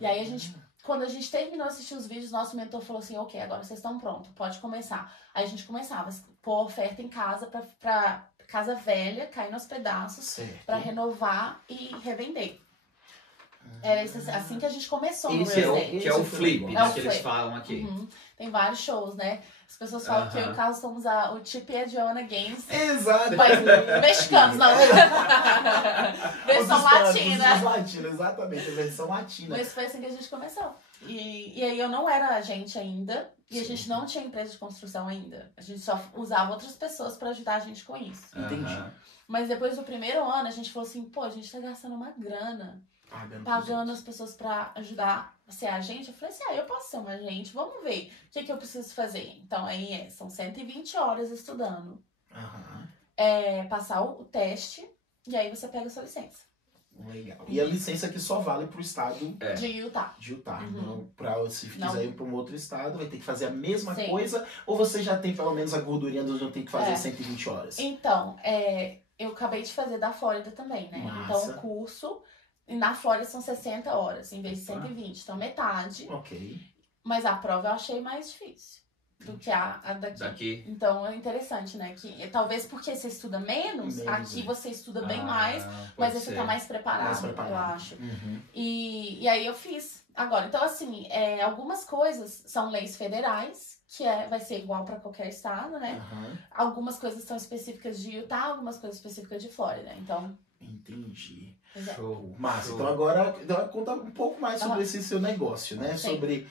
E aí a gente, quando a gente terminou de assistir os vídeos, nosso mentor falou assim, ok, agora vocês estão prontos, pode começar. Aí a gente começava a pôr oferta em casa pra casa velha, cair nos pedaços, Certo. pra renovar e revender. Era assim que a gente começou no Esse real é o- estate. Que é o Esse foi flip, legal. né? É o Que eles flip. falam aqui. Uhum. Tem vários shows, né? As pessoas falam que eu e o Carlos somos o Chip e a Joanna Games. Exato. Mas mexicanos, não. Versão Os latina. latinos, exatamente, a versão latina. Mas foi assim que a gente começou. E aí eu não era agente ainda. E a Sim. gente não tinha empresa de construção ainda. A gente só usava outras pessoas pra ajudar a gente com isso. Entendi. Aham. Mas depois do primeiro ano, a gente falou assim, pô, a gente tá gastando uma grana pagando as pessoas pra ajudar a ser agente. Eu falei assim, eu posso ser uma agente, vamos ver o que eu preciso fazer. Então aí são 120 horas estudando. Aham. Passar o teste e aí você pega a sua licença. Legal. E a licença que só vale pro estado É. De Utah. de Utah. Uhum. Não, se Não. quiser ir para um outro estado, vai ter que fazer a mesma Sim. coisa, ou você já tem pelo menos a gordurinha dos não tem que fazer É. 120 horas. Então, eu acabei de fazer da Flórida também, né? Massa. Então o curso, e na Flórida são 60 horas, em vez de 120. Então metade. Ok. Mas a prova eu achei mais difícil do que a daqui. Daqui. Então é interessante, né? Que talvez porque você estuda menos, Menos, aqui né? você estuda bem Ah, mais, pode mas aí você ser. tá mais preparado, Mais preparado. eu acho. Uhum. E aí eu fiz agora. Então, assim, algumas coisas são leis federais, que vai ser igual para qualquer estado, né? Aham. Algumas coisas são específicas de Utah, algumas coisas específicas de Flórida. Então, Entendi. pois é. Show. Massa. Show. Então agora conta um pouco mais sobre Aham. esse seu negócio, né? Sim. Sobre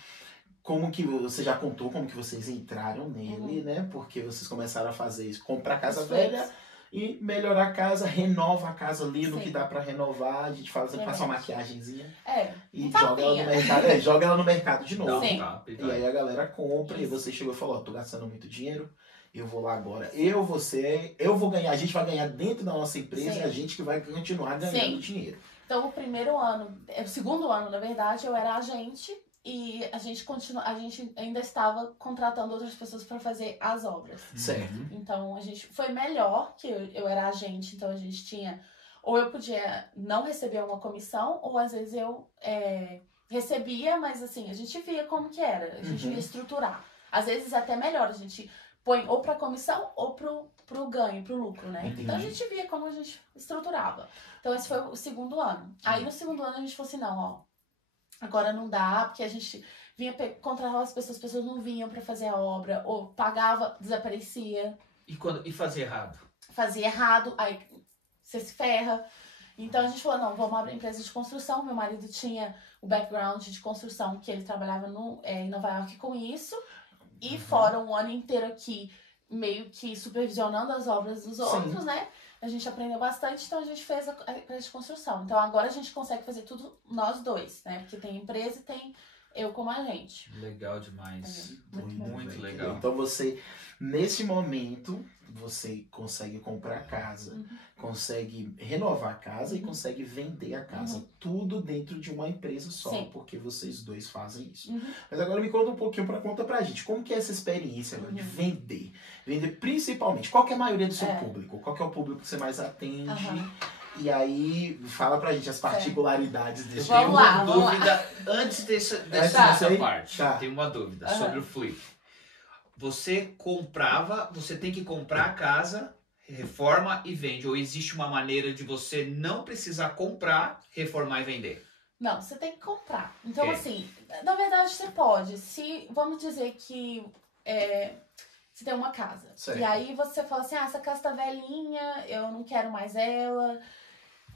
como que você já contou, como que vocês entraram nele, Uhum. né? Porque vocês começaram a fazer isso, comprar casa Os velha flips. e melhorar a casa, renova a casa ali no Sim. que dá pra renovar, a gente faz, É passa uma verdade. maquiagemzinha Um e joga ela no tapinha. mercado, joga ela no mercado de Dá novo. um Sim. tapa e E vai. aí a galera compra e Isso. você chegou e falou, tô gastando muito dinheiro, eu vou lá agora. Eu vou ganhar, a gente vai ganhar dentro da nossa empresa Sim. e a gente que vai continuar ganhando Sim. dinheiro. Então, o primeiro ano, o segundo ano, na verdade, eu era agente e a gente ainda estava contratando outras pessoas para fazer as obras. Certo. Então, a gente foi melhor que eu era agente, então a gente tinha, ou eu podia não receber uma comissão, ou às vezes eu recebia, mas assim, a gente via como que era, a gente Uhum. ia estruturar. Às vezes até melhor, a gente põe ou para comissão ou pro ganho, pro lucro, né? Entendi. Então a gente via como a gente estruturava. Então esse foi o segundo ano. Aí no segundo ano a gente falou assim, não, ó, agora não dá, porque a gente vinha contratar as pessoas não vinham para fazer a obra, ou pagava, desaparecia, E fazer errado? fazia errado, aí você se ferra. Então a gente falou, não, vamos abrir empresa de construção. Meu marido tinha o background de construção, que ele trabalhava em Nova York com isso. E fora um ano inteiro aqui, meio que supervisionando as obras dos outros, né? A gente aprendeu bastante, então a gente fez a empresa de construção. Então agora a gente consegue fazer tudo nós dois, né? Porque tem empresa e tem eu como agente. Legal demais. Muito legal. Então você, nesse momento, você consegue comprar a casa, consegue renovar a casa e consegue vender a casa. Tudo dentro de uma empresa só, Sim. porque vocês dois fazem isso. Mas agora me conta um pouquinho, conta pra gente, como que é essa experiência agora de vender? Vender principalmente, qual que é a maioria do seu público? Qual que é o público que você mais atende? E aí, fala pra gente as particularidades desse Eu tenho Vamos lá, uma vamos dúvida antes dessa aí? parte. Tá. Tenho uma dúvida sobre o flip. Você tem que comprar a casa, reforma e vende. Ou existe uma maneira de você não precisar comprar, reformar e vender? Não, você tem que comprar. Então, Ok. assim, na verdade você pode. Se, vamos dizer que você tem uma casa. Certo. E aí você fala assim, essa casa tá velhinha, eu não quero mais ela.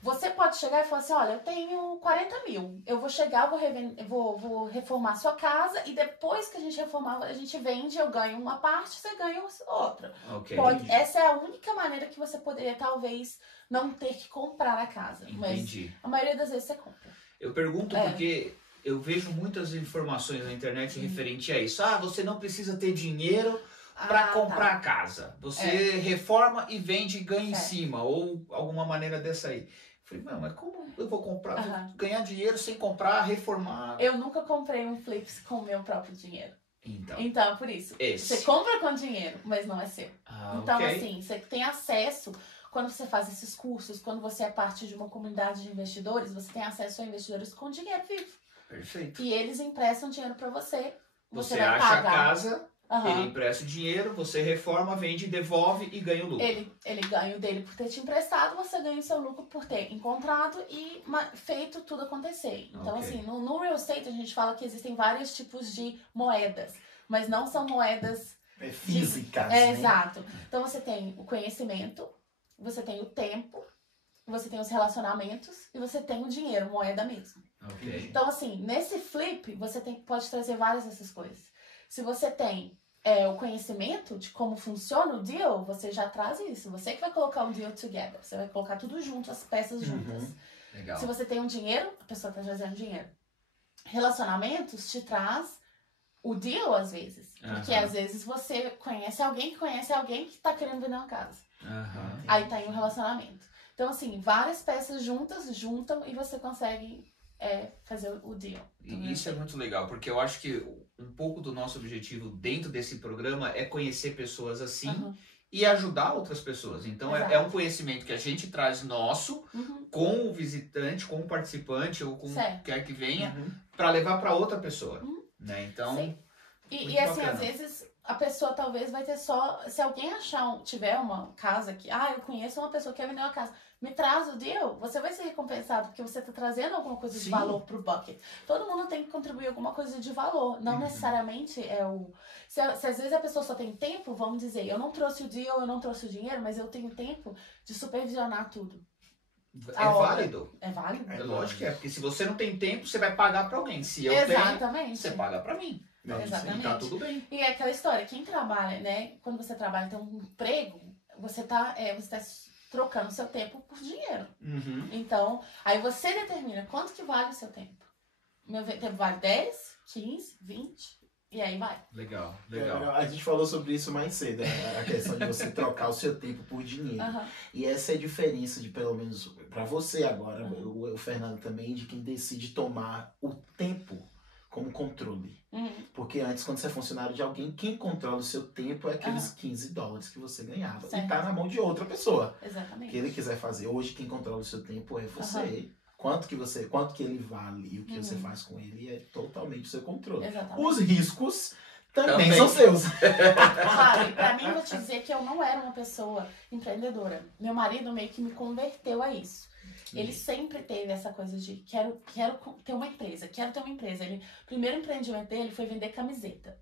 Você pode chegar e falar assim, olha, eu tenho 40 mil. Eu vou chegar, vou reformar a sua casa e depois que a gente reformar, a gente vende, eu ganho uma parte, você ganha outra. Ok. Essa é a única maneira que você poderia, talvez, não ter que comprar a casa. Entendi. Mas a maioria das vezes você compra. Eu pergunto porque eu vejo muitas informações na internet referente a isso. Você não precisa ter dinheiro para comprar a casa. Você reforma e vende e ganha em cima. Ou alguma maneira dessa aí. Falei, mas como eu vou comprar, vou ganhar dinheiro sem comprar, reformar? Eu nunca comprei um flips com o meu próprio dinheiro. Então, por isso. Esse. Você compra com dinheiro, mas não é seu. Então, ok. assim, você tem acesso, quando você faz esses cursos, quando você é parte de uma comunidade de investidores, você tem acesso a investidores com dinheiro vivo. Perfeito. E eles emprestam dinheiro pra você. Você vai acha pagar. a casa, ele empresta o dinheiro, você reforma, vende, devolve e ganha o lucro. Ele ganha o dele por ter te emprestado, você ganha o seu lucro por ter encontrado e feito tudo acontecer. Então, assim, no real estate a gente fala que existem vários tipos de moedas, mas não são moedas físicas, né? Exato. Então você tem o conhecimento, você tem o tempo, você tem os relacionamentos e você tem o dinheiro, moeda mesmo. Ok. Então, assim, nesse flip, você pode trazer várias dessas coisas. Se você tem o conhecimento de como funciona o deal, você já traz isso. Você que vai colocar o deal together. Você vai colocar tudo junto, as peças juntas. Legal. Se você tem um dinheiro, a pessoa está trazendo dinheiro. Relacionamentos te traz o deal, às vezes. Porque, às vezes, você conhece alguém que está querendo vender uma casa. Aí tá em um relacionamento. Então, assim, várias peças juntam e você consegue fazer o deal. E isso é muito legal, porque eu acho que um pouco do nosso objetivo dentro desse programa é conhecer pessoas assim e ajudar outras pessoas. Então é um conhecimento que a gente traz nosso com o visitante, com o participante ou com quer que venha para levar para outra pessoa, né? Então e assim, às vezes a pessoa talvez vai ter só, se alguém tiver uma casa que, eu conheço uma pessoa que quer vender uma casa, me traz o deal, você vai ser recompensado porque você tá trazendo alguma coisa de valor pro bucket. Todo mundo tem que contribuir alguma coisa de valor, não necessariamente se às vezes a pessoa só tem tempo, vamos dizer, eu não trouxe o deal, eu não trouxe o dinheiro, mas eu tenho tempo de supervisionar tudo. É válido. É válido? É lógico que é, porque se você não tem tempo, você vai pagar para alguém. Se eu tenho, você paga para mim. Exatamente. Tá tudo bem. E é aquela história, quem trabalha, né? Quando você trabalha, tem um emprego, você tá trocando seu tempo por dinheiro. Então, aí você determina quanto que vale o seu tempo. Meu tempo vale 10, 15, 20, e aí vai. Legal. A gente falou sobre isso mais cedo, a questão de você trocar o seu tempo por dinheiro. E essa é a diferença de, pelo menos, para você agora, o Fernando também, de quem decide tomar o tempo como controle. Porque antes, quando você é funcionário de alguém, quem controla o seu tempo é aqueles $15 que você ganhava. Certo. E tá na mão de outra pessoa. Exatamente. Que ele quiser fazer. Hoje, quem controla o seu tempo é você. Quanto que ele vale e o que você faz com ele é totalmente o seu controle. Exatamente. Os riscos também são seus. Claro, e pra mim, eu vou te dizer que eu não era uma pessoa empreendedora. Meu marido meio que me converteu a isso. Ele sempre teve essa coisa de quero ter uma empresa, Ele, o primeiro empreendimento dele foi vender camiseta.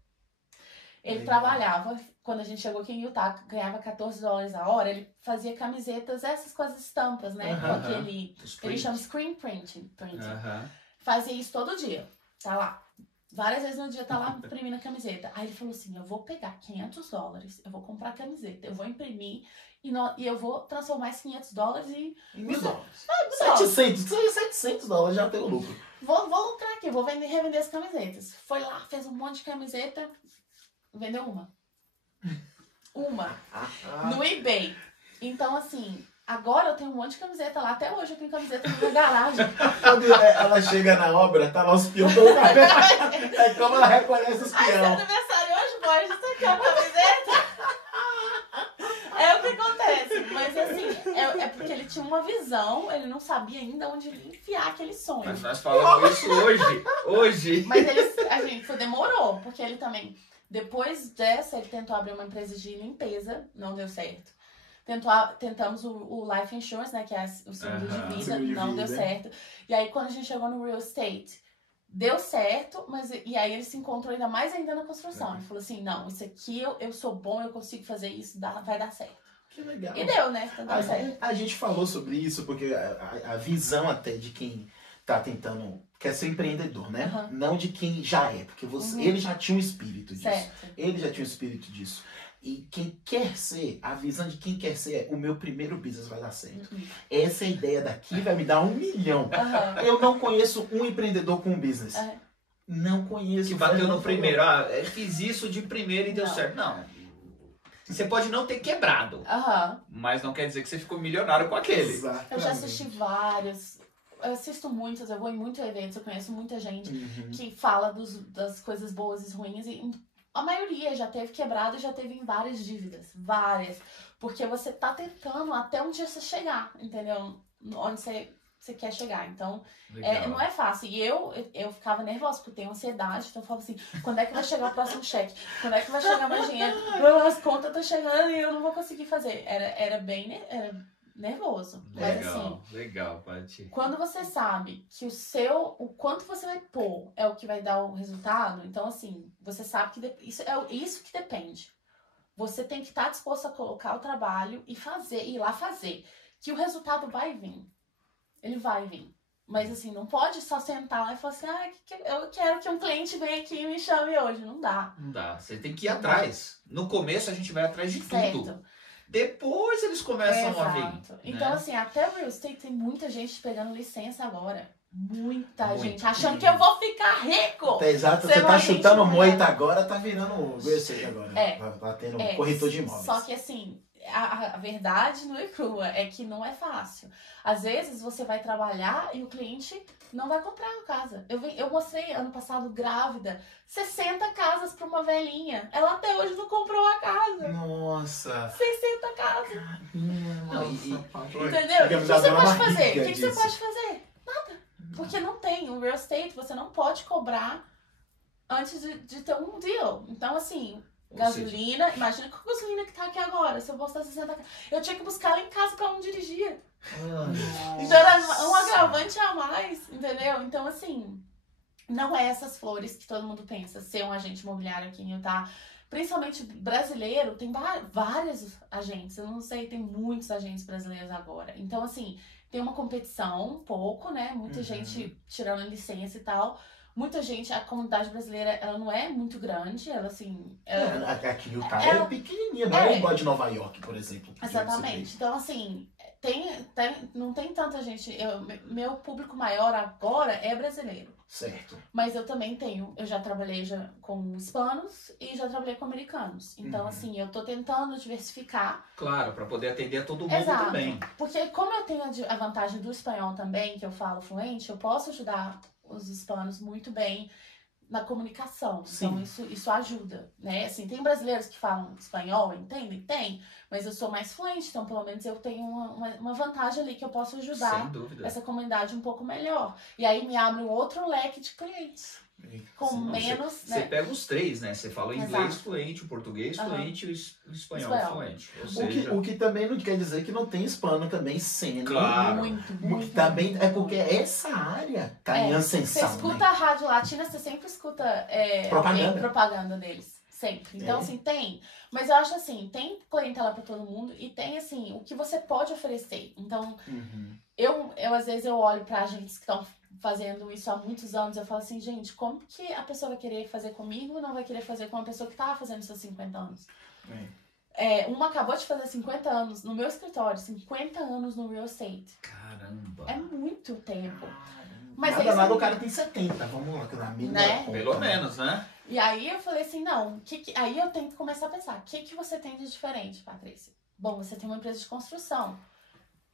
Ele trabalhava, quando a gente chegou aqui em Utah, ganhava $14 a hora, ele fazia camisetas, essas com as estampas, né? Com aquele, ele chama screen printing. Fazia isso todo dia, tá lá. Várias vezes no dia tá lá imprimindo a camiseta. Aí ele falou assim, eu vou pegar $500, eu vou comprar a camiseta, eu vou imprimir e eu vou transformar esses $500 em $1.000. $700 já tem o lucro. vou lucrar aqui, vou revender as camisetas. Foi lá, fez um monte de camiseta, vendeu uma. No eBay. Então, assim, agora eu tenho um monte de camiseta lá. Até hoje eu tenho camiseta na minha garagem. Quando ela chega na obra, tá lá os peões todo cabelo. É como ela reconhece os Ai, seu peões. aniversário hoje, boy, você quer uma camiseta? É o que acontece. Mas assim, é porque ele tinha uma visão, ele não sabia ainda onde enfiar aquele sonho. Mas nós falamos isso hoje. Mas a gente demorou, porque ele também, depois dessa, ele tentou abrir uma empresa de limpeza, não deu certo. Tentamos o Life Insurance, né, que é o seguro de vida, não deu certo. E aí, quando a gente chegou no Real Estate, deu certo, e aí ele se encontrou ainda na construção. Ele falou assim, não, isso aqui eu sou bom, eu consigo fazer isso, vai dar certo. Que legal. E deu, né? A gente falou sobre isso porque a visão até de quem tá tentando, quer ser empreendedor, né? Não de quem já é, porque ele já tinha um espírito disso. Certo. Ele já tinha um espírito disso. E quem quer ser, a visão de quem quer ser é, o meu primeiro business vai dar certo. Essa ideia daqui vai me dar 1 milhão. Eu não conheço um empreendedor com um business. Não conheço. Que bateu no primeiro. Fiz isso de primeiro e deu certo. Não. Você pode não ter quebrado. Mas não quer dizer que você ficou milionário com aquele. Exatamente. Eu já assisti vários. Eu assisto muitos, eu vou em muitos eventos, eu conheço muita gente que fala das coisas boas e ruins. E a maioria já teve quebrado e já teve em várias dívidas. Várias. Porque você tá tentando até um dia você chegar, entendeu? Onde você quer chegar. Então, não é fácil. E eu ficava nervosa, porque eu tenho ansiedade. Então eu falava assim, quando é que vai chegar o próximo cheque? Quando é que vai chegar mais dinheiro? As contas estão chegando e eu não vou conseguir fazer. Era nervoso. Mas assim, legal, Paty. quando você sabe que o quanto você vai pôr é o que vai dar o resultado, então assim, você sabe que isso é isso que depende. Você tem que estar disposto a colocar o trabalho e ir lá fazer. Que o resultado vai vir. Ele vai vir. Mas assim, não pode só sentar lá e falar assim, eu quero que um cliente venha aqui e me chame hoje. Não dá. Não dá. Você tem que ir atrás. No começo a gente vai atrás de tudo. Depois eles começam a vir. Então, né? assim, até o real estate tem muita gente pegando licença agora. Muita gente. Achando que eu vou ficar rico. Exato. Você tá chutando moita agora, tá virando real estate agora. Tá tendo um corretor de imóveis. Só que, assim, a verdade não é crua. É que não é fácil. Às vezes, você vai trabalhar e o cliente não vai comprar a casa. Eu mostrei ano passado, grávida, 60 casas pra uma velhinha. Ela até hoje não comprou a casa. Nossa. 60 casas. Nossa, entendeu? O que você pode fazer? O que você pode fazer? Nada. Porque não tem. O real estate, você não pode cobrar antes de ter um deal. Então, assim, gasolina. Imagina com a gasolina que tá aqui agora. Se eu postar 60 casas. Eu tinha que buscar ela em casa porque ela não dirigia. Então era um agravante a mais, entendeu? Então, assim, não é essas flores que todo mundo pensa, ser um agente imobiliário aqui em Utah. Principalmente brasileiro, tem vários agentes, eu não sei, tem muitos agentes brasileiros agora. Então, assim, tem uma competição um pouco, né? Muita gente tirando licença e tal. Muita gente, a comunidade brasileira, ela não é muito grande, ela assim... Aqui em Utah é pequenininha, não é igual de Nova York, por exemplo. Exatamente. Então, assim, não tem tanta gente... Meu público maior agora é brasileiro. Certo. Mas eu também eu já trabalhei com hispanos e já trabalhei com americanos. Então, assim, eu tô tentando diversificar. Claro, para poder atender a todo mundo também. Porque como eu tenho a vantagem do espanhol também, que eu falo fluente, eu posso ajudar os hispanos muito bem na comunicação. Sim. Então isso ajuda, né? Assim, tem brasileiros que falam espanhol, entendem? Tem, mas eu sou mais fluente, então pelo menos eu tenho uma vantagem ali que eu posso ajudar essa comunidade um pouco melhor. E aí me abre um outro leque de clientes. Com menos, Você pega os três, né? Você fala o inglês fluente, o português fluente e o espanhol fluente. Ou seja... o que também não quer dizer que não tem hispano também sendo. Claro. Muito. Também é porque essa área tá em ascensão. Você escuta a Rádio Latina, você sempre escuta propaganda deles. Sempre. Então, assim, tem. Mas eu acho assim, tem clientela pra todo mundo e tem, assim, o que você pode oferecer. Então, eu às vezes eu olho pra agentes que estão fazendo isso há muitos anos, eu falo assim, gente, como que a pessoa vai querer fazer comigo e não vai querer fazer com uma pessoa que tava fazendo isso há 50 anos? Uma acabou de fazer 50 anos no meu escritório, 50 anos no real estate. Caramba! É muito tempo. Mas nada, o cara tem 70, vamos lá, que na mínima né? Pelo menos, né? E aí eu falei assim, não, aí eu tenho que começar a pensar, o que você tem de diferente, Patrícia? Bom, você tem uma empresa de construção.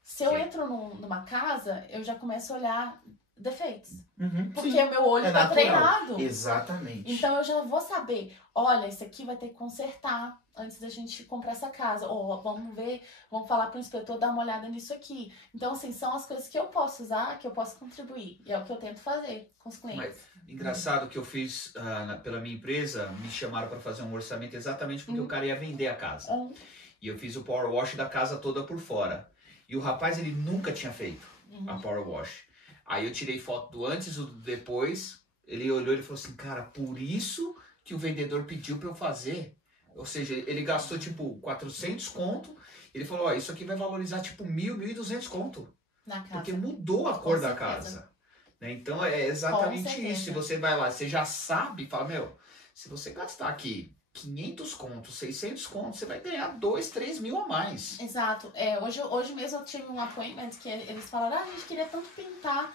Se eu entro numa casa, eu já começo a olhar defeitos. Porque o meu olho tá treinado. Exatamente. Então eu já vou saber, olha, isso aqui vai ter que consertar antes da gente comprar essa casa. Ou vamos ver, vamos falar pro inspetor dar uma olhada nisso aqui. Então, assim, são as coisas que eu posso usar, que eu posso contribuir. E é o que eu tento fazer com os clientes. Mas, engraçado que eu fiz pela minha empresa, me chamaram para fazer um orçamento exatamente porque o cara ia vender a casa. E eu fiz o power wash da casa toda por fora. E o rapaz, ele nunca tinha feito a power wash. Aí eu tirei foto do antes e do depois. Ele olhou e falou assim, cara, por isso que o vendedor pediu para eu fazer. Ou seja, ele gastou tipo 400 conto. Ele falou, ó, isso aqui vai valorizar tipo 1.200 conto. Na casa. Porque mudou a cor da casa. Né? Então é exatamente isso. Se você vai lá, você já sabe, fala, meu, se você gastar aqui 500 contos, 600 contos, você vai ganhar 2, 3 mil a mais. Exato. Hoje mesmo eu tive um appointment que eles falaram, a gente queria tanto pintar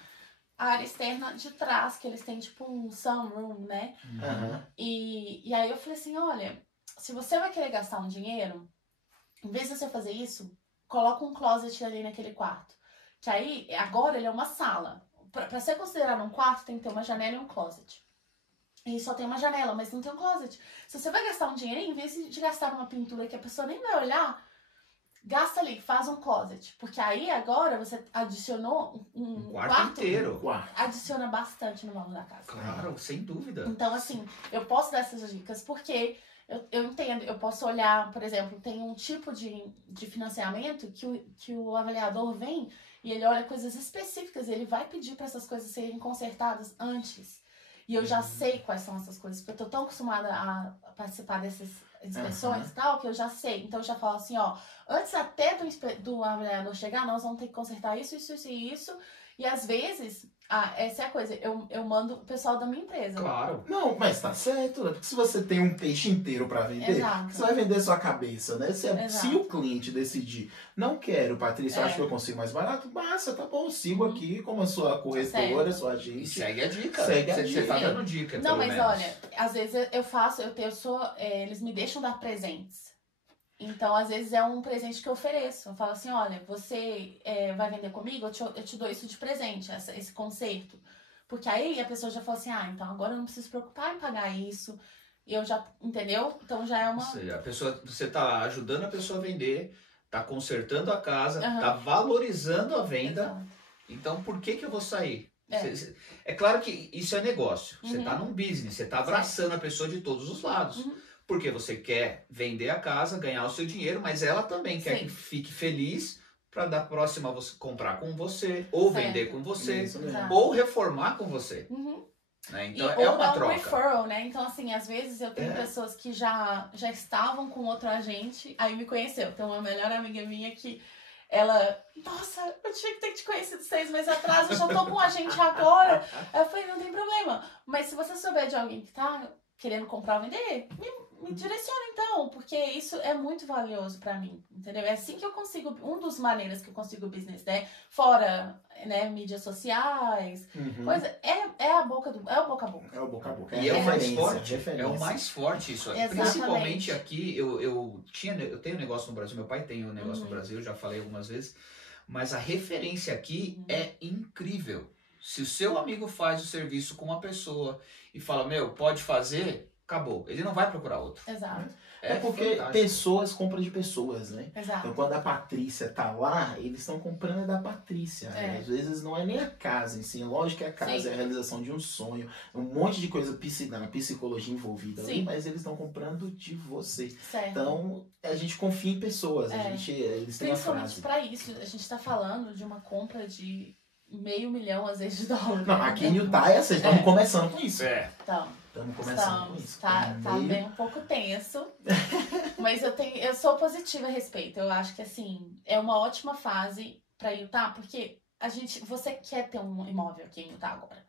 a área externa de trás, que eles têm tipo um sunroom, né? E aí eu falei assim, olha, se você vai querer gastar um dinheiro, em vez de você fazer isso, coloca um closet ali naquele quarto. Que aí, agora ele é uma sala. Pra ser considerado um quarto, tem que ter uma janela e um closet. E só tem uma janela, mas não tem um closet. Se você vai gastar um dinheiro, em vez de gastar numa pintura que a pessoa nem vai olhar, gasta ali, faz um closet. Porque aí agora você adicionou um quarto inteiro. Adiciona bastante no valor da casa. Claro, sem dúvida. Então, assim, eu posso dar essas dicas porque eu entendo, eu posso olhar, por exemplo, tem um tipo de financiamento que o avaliador vem e ele olha coisas específicas, ele vai pedir para essas coisas serem consertadas antes. E eu já sei quais são essas coisas, porque eu tô tão acostumada a participar dessas inspeções e tal, que eu já sei. Então eu já falo assim, ó, antes até do avaliador chegar, nós vamos ter que consertar isso, isso, isso e isso. E às vezes, essa é a coisa, eu mando o pessoal da minha empresa. Claro. Não, mas tá certo, né? Porque se você tem um peixe inteiro pra vender, você vai vender sua cabeça, né? Se o cliente decidir, não quero, Patrícia, eu acho que eu consigo mais barato, massa, tá bom, sigo aqui como a sua corretora, sua agente. E segue a dica. Você tá dando dica. Não, mas olha, às vezes eles me deixam dar presentes. Então, às vezes, é um presente que eu ofereço. Eu falo assim, olha, você vai vender comigo? Eu te dou isso de presente, esse conserto. Porque aí a pessoa já fala assim, então agora eu não preciso se preocupar em pagar isso. E eu já, entendeu? Então já é uma... Você tá ajudando a pessoa a vender, tá consertando a casa, tá valorizando a venda. Exato. Então, por que eu vou sair? É claro que isso é negócio. Você tá num business, você tá abraçando a pessoa de todos os lados. Porque você quer vender a casa, ganhar o seu dinheiro, mas ela também quer que fique feliz para da próxima você comprar com você, ou vender com você, ou reformar com você. Né? Então é uma troca. Ou referral, né? Então, assim, às vezes eu tenho pessoas que já estavam com outro agente, aí me conheceu. Tem uma melhor amiga minha que ela... Nossa, eu tinha que ter te conhecido 6 meses atrás, eu já tô com um agente agora. Aí eu falei, não tem problema. Mas se você souber de alguém que tá querendo comprar ou vender, me direciona então, porque isso é muito valioso pra mim, entendeu? É assim que eu consigo, das maneiras que eu consigo business, né? Fora, né, mídias sociais, coisa, é o boca a boca. É o boca a boca. E é o mais forte, é o mais forte isso. Exatamente. Principalmente aqui, eu tenho um negócio no Brasil, meu pai tem um negócio no Brasil, já falei algumas vezes, mas a referência aqui é incrível. Se o seu amigo faz o serviço com uma pessoa e fala, pode fazer, acabou. Ele não vai procurar outro. Exato. É porque pessoas compram de pessoas, né? Exato. Então quando a Patrícia tá lá, eles estão comprando da Patrícia. Né? Às vezes não é nem a casa em si. Lógico que a casa é a realização de um sonho. Um monte de coisa na psicologia envolvida ali, mas eles estão comprando de você. Certo. Então a gente confia em pessoas. Eles têm uma frase. Principalmente pra isso. A gente tá falando de uma compra de $500 mil, às vezes, de dólar. Não, aqui em Utah estamos começando com isso. Estamos começando com isso. Tá bem um pouco tenso. Mas eu sou positiva a respeito. Eu acho que, assim, é uma ótima fase pra Utah, porque você quer ter um imóvel aqui em Utah agora.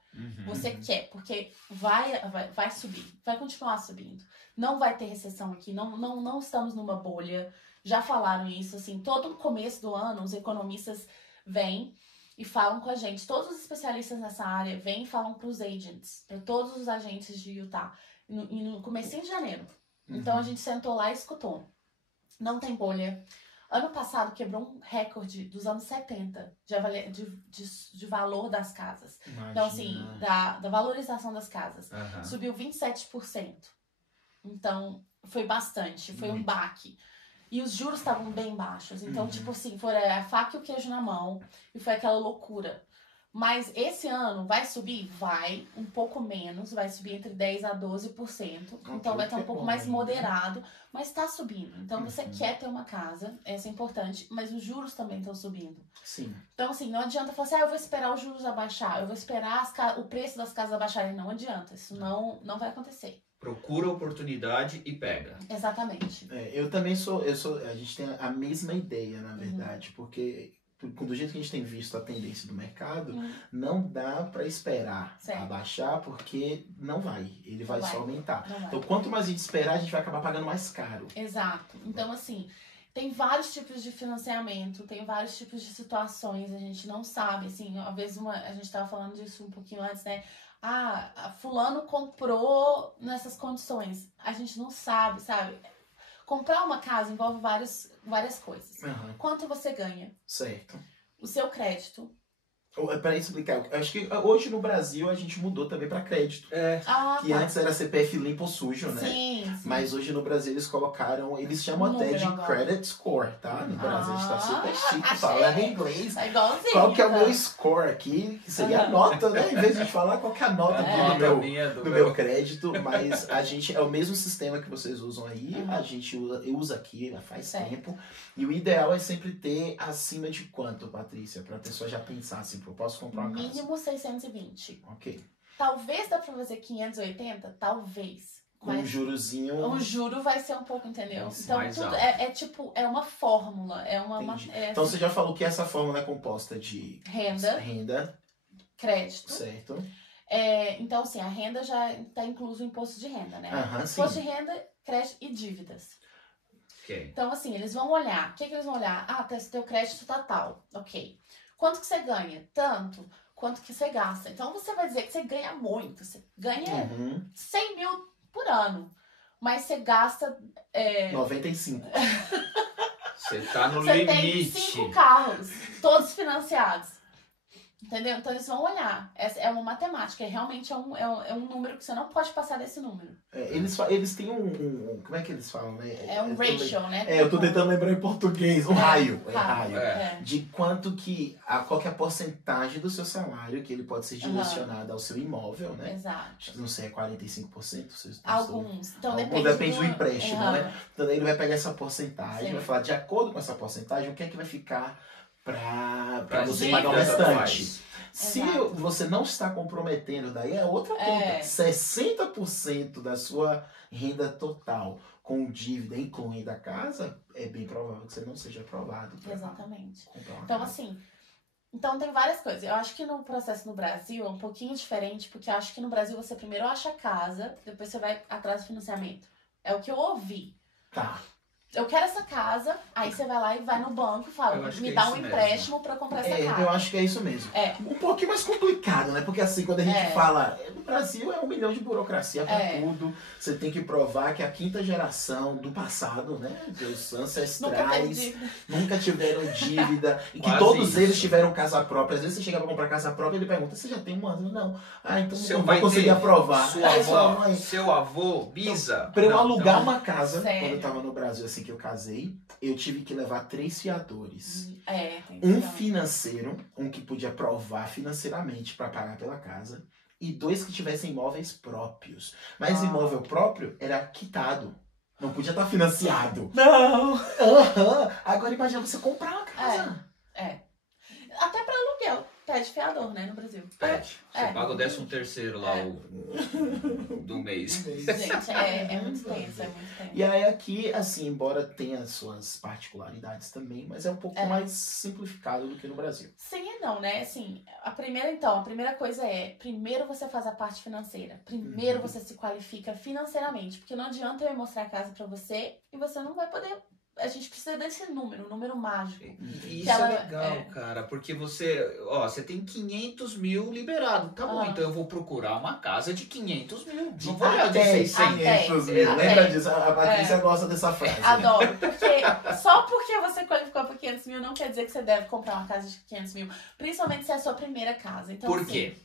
Você quer, porque vai subir, vai continuar subindo. Não vai ter recessão aqui, não estamos numa bolha. Já falaram isso, assim, todo começo do ano os economistas vêm e falam com a gente. Todos os especialistas nessa área vêm e falam pros agents, para todos os agentes de Utah, no comecinho de janeiro. Então a gente sentou lá e escutou. Não tem bolha. Ano passado quebrou um recorde dos anos 70 de valor das casas. Imagina. Então, assim, da valorização das casas. Subiu 27%. Então, foi bastante. Foi um baque. E os juros estavam bem baixos. Então, tipo assim, foi a faca e o queijo na mão. E foi aquela loucura. Mas esse ano vai subir? Vai. Um pouco menos. Vai subir entre 10% a 12%. Então vai estar um pouco mais moderado. Mas está subindo. Então você quer ter uma casa. Essa é importante. Mas os juros também estão subindo. Sim. Então assim, não adianta falar assim, eu vou esperar os juros abaixar. Eu vou esperar o preço das casas abaixarem. Não adianta. Isso não vai acontecer. Procura oportunidade e pega. Exatamente. Eu também sou. A gente tem a mesma ideia, na verdade. Porque... do jeito que a gente tem visto a tendência do mercado, não dá para esperar abaixar, porque não vai. Ele vai só aumentar. Então, quanto mais a gente esperar, a gente vai acabar pagando mais caro. Exato. Então, assim, tem vários tipos de financiamento, tem vários tipos de situações, a gente não sabe, assim, às vezes a gente tava falando disso um pouquinho antes, né? Fulano comprou nessas condições. A gente não sabe, sabe? Comprar uma casa envolve várias coisas. Quanto você ganha? Certo. O seu crédito. Para explicar, eu acho que hoje no Brasil a gente mudou também para crédito. Que antes era CPF limpo ou sujo, né? Sim. Mas hoje no Brasil eles colocaram, eles chamam até de credit score, tá? No Brasil a gente tá super chique, falando em inglês. É igualzinho. Qual que é o meu score aqui? Que seria a nota, né? Em vez de falar qual que é a nota do meu crédito. Mas a gente, é o mesmo sistema que vocês usam aí, a gente usa aqui faz tempo. E o ideal é sempre ter acima de quanto, Patrícia? Pra pessoa já pensar assim, eu posso comprar uma casa. Mínimo 620. Ok. Talvez dá pra fazer 580, talvez. Com um jurozinho. O juro vai ser um pouco, entendeu? Isso, então tudo tipo, é uma fórmula. Então você já falou que essa fórmula é composta de renda, crédito. Certo. Então, assim, a renda já está incluso o imposto de renda, né? Sim. Imposto de renda, crédito e dívidas. Okay. Então, assim, eles vão olhar. O que eles vão olhar? Teu crédito tá tal. Ok. Quanto que você ganha? Tanto. Quanto que você gasta? Então, você vai dizer que você ganha muito. Você ganha 100 mil por ano. Mas você gasta... 95. Você tá no limite. Você tem 5 carros, todos financiados. Entendeu? Então eles vão olhar. É uma matemática. Realmente é um número que você não pode passar desse número. Eles têm como é que eles falam, né? É um ratio, né? Eu tô tentando lembrar em português. Raio. Raio. É. De quanto que... Qual que é a porcentagem do seu salário que ele pode ser direcionado ao seu imóvel, né? Exato. Não sei, é 45%? Alguns. Então depende do empréstimo, né? Então ele vai pegar essa porcentagem, Sim. vai falar de acordo com essa porcentagem, o que é que vai ficar pra você pagar o dívida restante. Se você não está comprometendo, daí é outra conta. 60% da sua renda total com dívida, incluindo a casa, é bem provável que você não seja aprovado. Exatamente. Então, assim, então tem várias coisas. Eu acho que no processo no Brasil é um pouquinho diferente, porque eu acho que no Brasil você primeiro acha a casa, depois você vai atrás do financiamento. É o que eu ouvi. Tá. Eu quero essa casa, aí você vai lá e vai no banco e fala, me dá um empréstimo pra comprar essa casa. Eu acho que é isso mesmo. Um pouquinho mais complicado, né? Porque assim, quando a gente fala, no Brasil é 1 milhão de burocracia pra tudo. Você tem que provar que a 5ª geração do passado, né? Dos ancestrais nunca tiveram dívida. E que todos eles tiveram casa própria. Às vezes você chega pra comprar casa própria e ele pergunta, você já tem um ano? Não. Então Seu não vou conseguir aprovar. Seu avô, bisa. Pra eu alugar uma casa, quando eu tava no Brasil, assim, que eu casei, eu tive que levar 3 fiadores. Um financeiro, um que podia provar financeiramente para pagar pela casa, e 2 que tivessem imóveis próprios. Mas imóvel próprio era quitado. Não podia estar financiado. Não! Agora imagina você comprar uma casa. Até para aluguel. Pede fiador, né, no Brasil. Pede. Você paga o 13º lá do mês. Gente, é muito tenso, E aí aqui, assim, embora tenha suas particularidades também, mas é um pouco mais simplificado do que no Brasil. Sim e não, né? Assim, a primeira coisa primeiro você faz a parte financeira. Primeiro você se qualifica financeiramente. Porque não adianta eu mostrar a casa pra você e você não vai poder a gente precisa desse número mágico. E isso é legal, cara, porque você tem 500 mil liberado. Tá bom, então eu vou procurar uma casa de 500 mil. Não vou olhar de 600. 500 mil. Lembra disso? A Patrícia gosta dessa frase. Adoro. Só porque você qualificou para 500 mil não quer dizer que você deve comprar uma casa de 500 mil. Principalmente se é a sua primeira casa. Então, Por quê?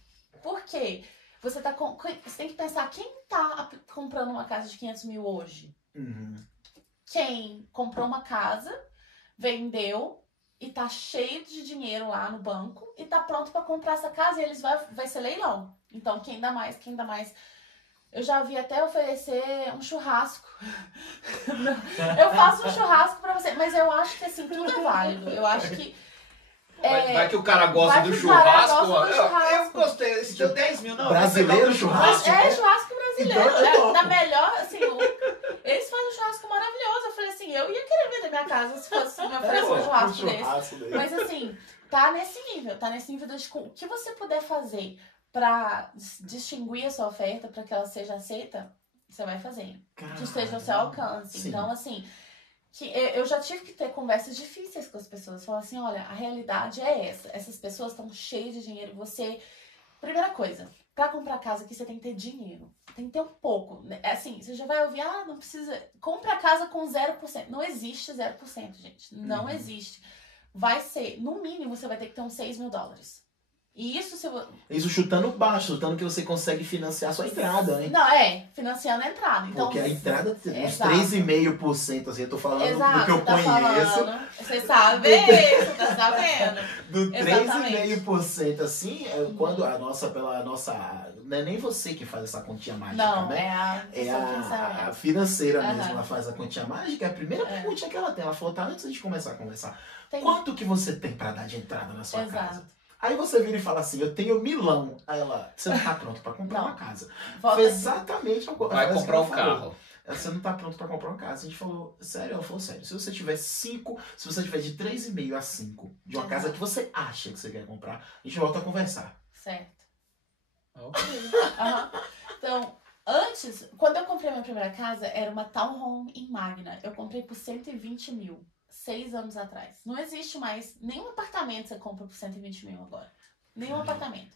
Porque você tem que pensar quem tá comprando uma casa de 500 mil hoje. Quem comprou uma casa, vendeu e tá cheio de dinheiro lá no banco e tá pronto para comprar essa casa e eles vai ser leilão. Então, quem dá mais. Eu já vi até oferecer um churrasco. Eu faço um churrasco pra você, mas eu acho que assim, tudo é válido. Eu acho que vai que o cara gosta do churrasco. Eu gostei. Se deu 10 mil, não. Brasileiro churrasco? Churrasco brasileiro. Então, na melhor, assim, eles fazem um churrasco maravilhoso. Eu falei assim, eu ia querer vender minha casa se fosse me oferecer um churrasco desse. Mas assim, tá nesse nível de o que você puder fazer pra distinguir a sua oferta, pra que ela seja aceita, você vai fazer. Que esteja ao seu alcance. Sim. Então, assim, eu já tive que ter conversas difíceis com as pessoas. Falar assim, olha, a realidade é essa. Essas pessoas estão cheias de dinheiro. Primeira coisa, pra comprar casa aqui você tem que ter dinheiro. Tem que ter um pouco. Assim, você já vai ouvir, não precisa... Compra a casa com 0%. Não existe 0%, gente. Não existe. Vai ser, no mínimo, você vai ter que ter uns $6 mil. E isso chutando baixo, chutando que você consegue financiar a sua entrada, né? Não, financiando a entrada. Então, porque a entrada, uns 3,5%, assim, eu tô falando do que eu conheço. Você sabe, você tá sabendo. Do 3,5%, assim, quando pela nossa... Não é nem você que faz essa continha mágica, não, né? A financeira mesmo, ela faz a continha mágica. A primeira pergunta que ela tem, ela falou, antes de começar a conversar, quanto que você tem pra dar de entrada na sua casa? Aí você vira e fala assim, eu tenho milão. Aí ela, você não tá pronto pra comprar uma casa. Foi exatamente a coisa. Vai comprar um carro. Você não tá pronto pra comprar uma casa. A gente falou, sério? Ela falou, sério. Se você tiver se você tiver de 3,5 a 5 de uma casa que você acha que você quer comprar, a gente volta a conversar. Certo. Ok. Então, antes, quando eu comprei minha primeira casa, era uma townhome em Magna. Eu comprei por 120 mil. 6 anos atrás. Não existe mais nenhum apartamento que você compra por 120 mil agora. Nenhum apartamento.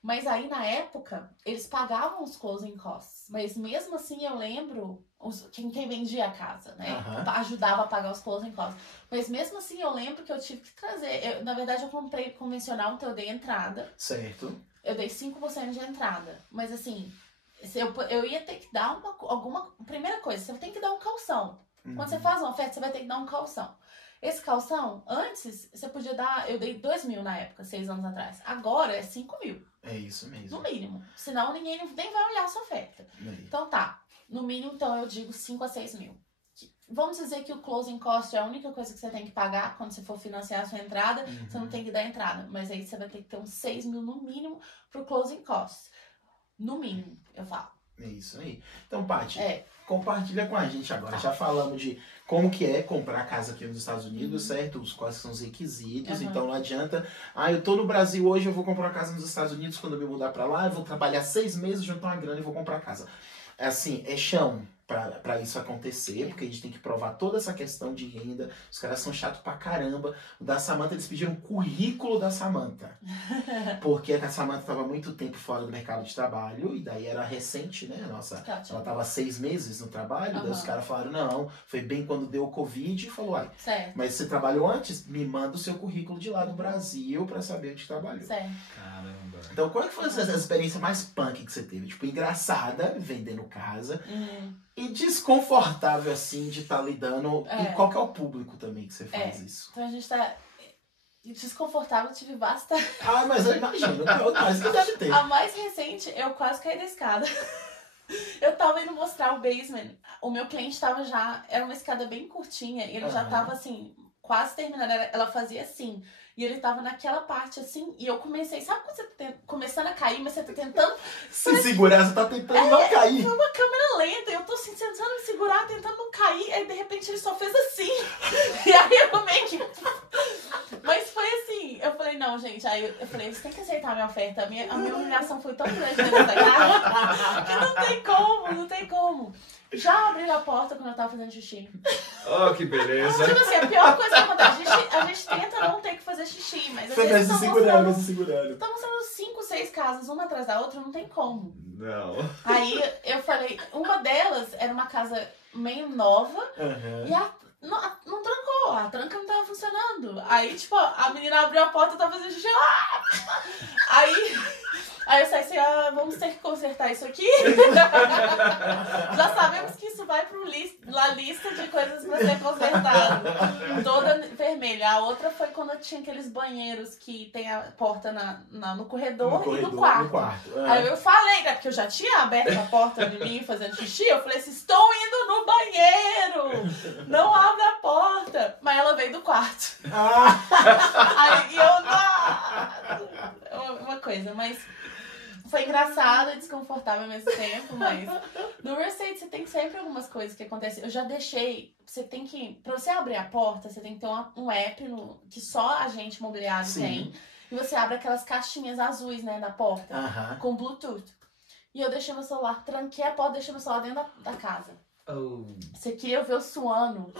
Mas aí, na época, eles pagavam os closing costs. Mas mesmo assim, eu lembro quem vendia a casa, né? Ajudava a pagar os closing costs. Mas mesmo assim, eu lembro que eu tive que trazer... na verdade, eu comprei convencional, então eu dei entrada. Certo. Eu dei 5% de entrada. Mas assim, eu ia ter que dar alguma... Primeira coisa, você tem que dar um calção. Quando você faz uma oferta, você vai ter que dar um calção. Esse calção, antes, você podia dar... Eu dei 2 mil na época, 6 anos atrás. Agora é 5 mil. É isso mesmo. No mínimo. Senão ninguém nem vai olhar a sua oferta. Então tá. No mínimo, então, eu digo 5 a 6 mil. Vamos dizer que o closing cost é a única coisa que você tem que pagar quando você for financiar a sua entrada. Você não tem que dar entrada. Mas aí você vai ter que ter uns 6 mil no mínimo pro closing cost. No mínimo, eu falo. É isso aí. Então, Paty, compartilha com a gente agora. Já falamos de como que é comprar casa aqui nos Estados Unidos, certo? Quais são os requisitos. Então não adianta, eu tô no Brasil hoje, eu vou comprar uma casa nos Estados Unidos, quando eu me mudar pra lá, eu vou trabalhar 6 meses, juntar uma grana e vou comprar casa. Assim, é chão pra isso acontecer, porque a gente tem que provar toda essa questão de renda. Os caras são chatos pra caramba. O da Samantha, eles pediram o currículo da Samantha. Porque a Samantha tava muito tempo fora do mercado de trabalho, e daí era recente, né? Ela tava 6 meses no trabalho, daí os caras falaram, não, foi bem quando deu o Covid, e falou, mas você trabalhou antes? Me manda o seu currículo de lá do Brasil pra saber onde trabalhou. Caramba. Então, qual é que foi essa experiência mais punk que você teve? Tipo, engraçada, vendendo casa, e desconfortável, assim, de estar lidando. E qual que é o público também que você faz isso? Então a gente tá... Desconfortável, eu tive bastante. Mas eu imagino. Mas que deve ter. A mais recente, eu quase caí da escada. Eu tava indo mostrar o basement. O meu cliente tava já... Era uma escada bem curtinha. E ele já tava, assim, quase terminando. Ela fazia assim. E ele tava naquela parte assim, e eu comecei, sabe quando você tá começando a cair, mas você tá tentando... Se segurar, você tá tentando não cair. Foi uma câmera lenta, eu tô assim, tentando me segurar, tentando não cair, aí de repente ele só fez assim. E aí eu meio que... Mas foi assim, eu falei, não, gente, aí eu falei, você tem que aceitar a minha oferta. A minha humilhação foi tão grande nessa casa que não tem como. Já abri a porta quando eu tava fazendo xixi. Oh, que beleza. Tipo assim, a pior coisa que acontece, a gente tenta não ter que fazer xixi, mas às Você vai vezes se tá segurando. tá mostrando 5, 6 casas, uma atrás da outra, não tem como. Não. Aí eu falei, uma delas era uma casa meio nova e não trancou, a tranca não tava funcionando. Aí, tipo, a menina abriu a porta e tava fazendo xixi. Aí eu saí assim, vamos ter que consertar isso aqui. Já sabemos que isso vai pra lista de coisas pra ser consertado. Toda vermelha. A outra foi quando tinha aqueles banheiros que tem a porta no corredor e no quarto. Aí eu falei, né, porque eu já tinha aberto a porta de mim fazendo xixi, eu falei assim, estou indo no banheiro, não abre a porta. Mas ela veio do quarto. Aí uma coisa, mas foi engraçado e desconfortável ao mesmo tempo, mas no real estate você tem sempre algumas coisas que acontecem. Eu já deixei, pra você abrir a porta, você tem que ter um app que só agente imobiliário tem. E você abre aquelas caixinhas azuis, né, na porta, com Bluetooth. E eu deixei meu celular, tranquei a porta, deixei meu celular dentro da casa. Você queria ver eu suando.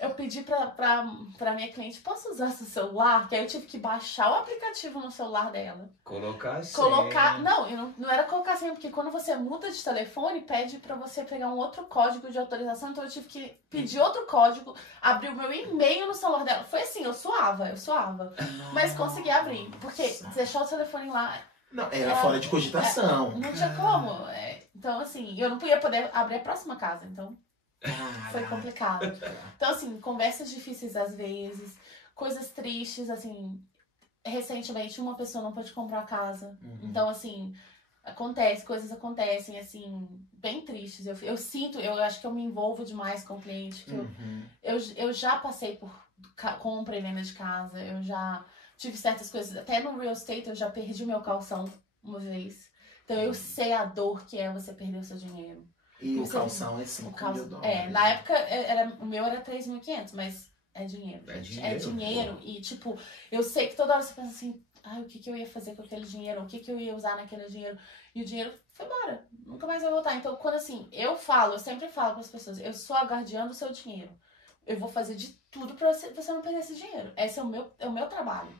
Eu pedi pra minha cliente, posso usar seu celular? Que aí eu tive que baixar o aplicativo no celular dela. Colocar senha. Não era colocar senha, porque quando você muda de telefone, pede pra você pegar um outro código de autorização. Então eu tive que pedir outro código, abrir o meu e-mail no celular dela. Foi assim, eu suava. Mas consegui abrir, porque deixar o telefone lá... Não, era fora de cogitação. Não tinha como. Então, assim, eu não poder abrir a próxima casa, então... Foi complicado. Então, assim, conversas difíceis às vezes, coisas tristes, assim, recentemente uma pessoa não pôde comprar casa. Então, assim, coisas acontecem, assim, bem tristes. Eu sinto, eu acho que eu me envolvo demais com o cliente. Eu já passei por compra e venda de casa, eu já tive certas coisas, até no real estate eu já perdi meu calção uma vez. Então, eu sei a dor que é você perder o seu dinheiro. E o calção é 5 mil dólares. Na época, o meu era 3.500, mas é dinheiro. É dinheiro. E, tipo, eu sei que toda hora você pensa assim, o que eu ia fazer com aquele dinheiro? O que eu ia usar naquele dinheiro? E o dinheiro foi embora. Nunca mais vai voltar. Então, quando assim, eu sempre falo para as pessoas, eu sou a guardiã do seu dinheiro. Eu vou fazer de tudo para você não perder esse dinheiro. Esse é o meu trabalho.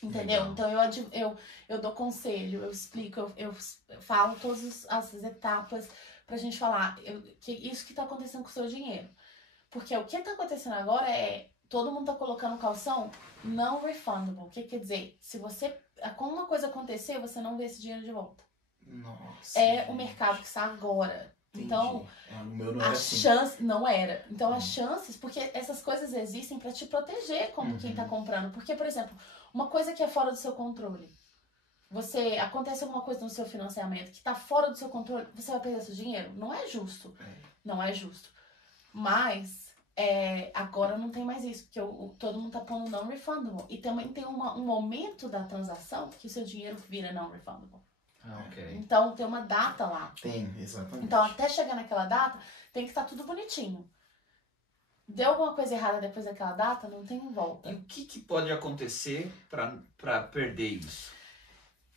Entendeu? Então eu dou conselho, eu explico, eu falo todas as etapas pra gente falar que isso que tá acontecendo com o seu dinheiro. Porque o que tá acontecendo agora todo mundo tá colocando calção não refundable. O que quer dizer? Se quando uma coisa acontecer, você não vê esse dinheiro de volta. Nossa. O mercado que está agora. Entendi. Então, o meu não era chance não era. Então, as chances, porque essas coisas existem pra te proteger como quem tá comprando. Porque, por exemplo, uma coisa que é fora do seu controle. Acontece alguma coisa no seu financiamento que tá fora do seu controle, você vai perder seu dinheiro? Não é justo. Não é justo. Mas, agora não tem mais isso, porque todo mundo tá pondo não refundable. E também tem um momento da transação que seu dinheiro vira não refundable. Okay. Então, tem uma data lá. Tem, exatamente. Então, até chegar naquela data, tem que estar tudo bonitinho. Deu alguma coisa errada depois daquela data, não tem volta. E o que pode acontecer pra perder isso?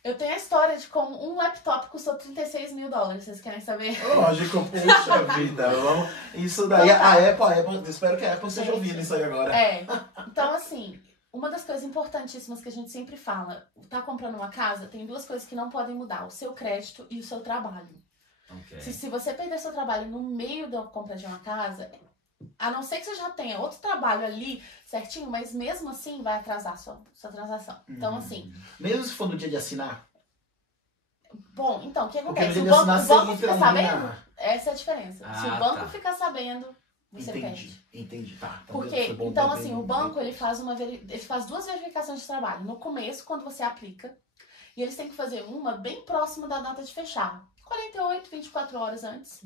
Eu tenho a história de como um laptop custou 36 mil dólares, vocês querem saber? Lógico, puxa vida. Isso daí, a Apple, espero que a Apple esteja ouvindo isso aí agora. Então assim, uma das coisas importantíssimas que a gente sempre fala, tá comprando uma casa, tem duas coisas que não podem mudar, o seu crédito e o seu trabalho. Okay. Se você perder seu trabalho no meio da compra de uma casa, a não ser que você já tenha outro trabalho ali certinho, mas mesmo assim vai atrasar sua transação. Então, assim... Mesmo se for no dia de assinar? Bom, então, o que acontece? Porque no dia de assinar, o banco você fica sabendo? Essa é a diferença. Se o banco ficar sabendo, você perde. Entendi, tá. Porque, então, assim, o banco ele faz duas verificações de trabalho. No começo, quando você aplica, e eles têm que fazer uma bem próxima da data de fechar. 48, 24 horas antes.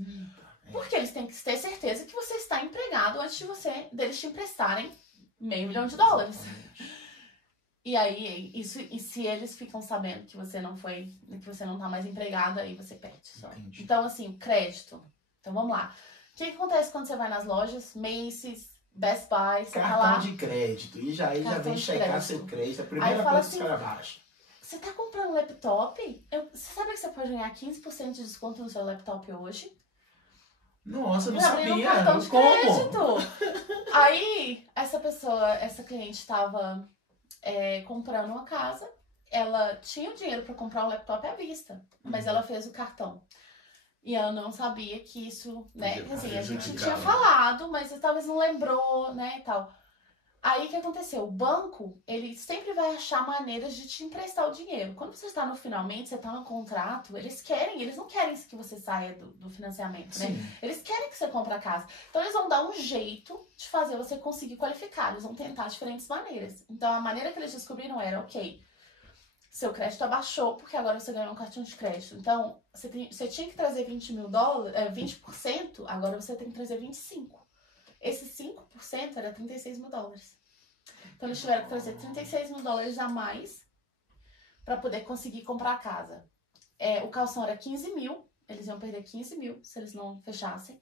Porque eles têm que ter certeza que você está empregado antes deles te emprestarem $500 mil. E aí, e se eles ficam sabendo que você não tá mais empregado, aí você perde só. Então, assim, o crédito. Então, vamos lá. O que acontece quando você vai nas lojas? Macy's, Best Buy, você tá lá... Cartão de crédito. E já vem checar seu crédito. A primeira coisa que os caras baixam. Você tá comprando um laptop? Você sabe que você pode ganhar 15% de desconto no seu laptop hoje? Nossa, eu não abrindo um sabia. cartão de Como? crédito. Aí, essa cliente estava comprando uma casa. Ela tinha o dinheiro para comprar um laptop à vista, mas ela fez o cartão. E ela não sabia que isso, né? Assim, a gente tinha falado, mas talvez não lembrou, né, e tal. Aí, o que aconteceu? O banco, ele sempre vai achar maneiras de te emprestar o dinheiro. Quando você está no finalmente, você está no contrato, eles não querem que você saia do financiamento, né? Sim. Eles querem que você compre a casa. Então, eles vão dar um jeito de fazer você conseguir qualificar. Eles vão tentar diferentes maneiras. Então, a maneira que eles descobriram era, ok, seu crédito abaixou porque agora você ganhou um cartão de crédito. Então, você tinha que trazer 20%, agora você tem que trazer 25%. Esse 5% era $36 mil. Então, eles tiveram que trazer $36 mil a mais para poder conseguir comprar a casa. O calção era 15 mil, eles iam perder 15 mil se eles não fechassem.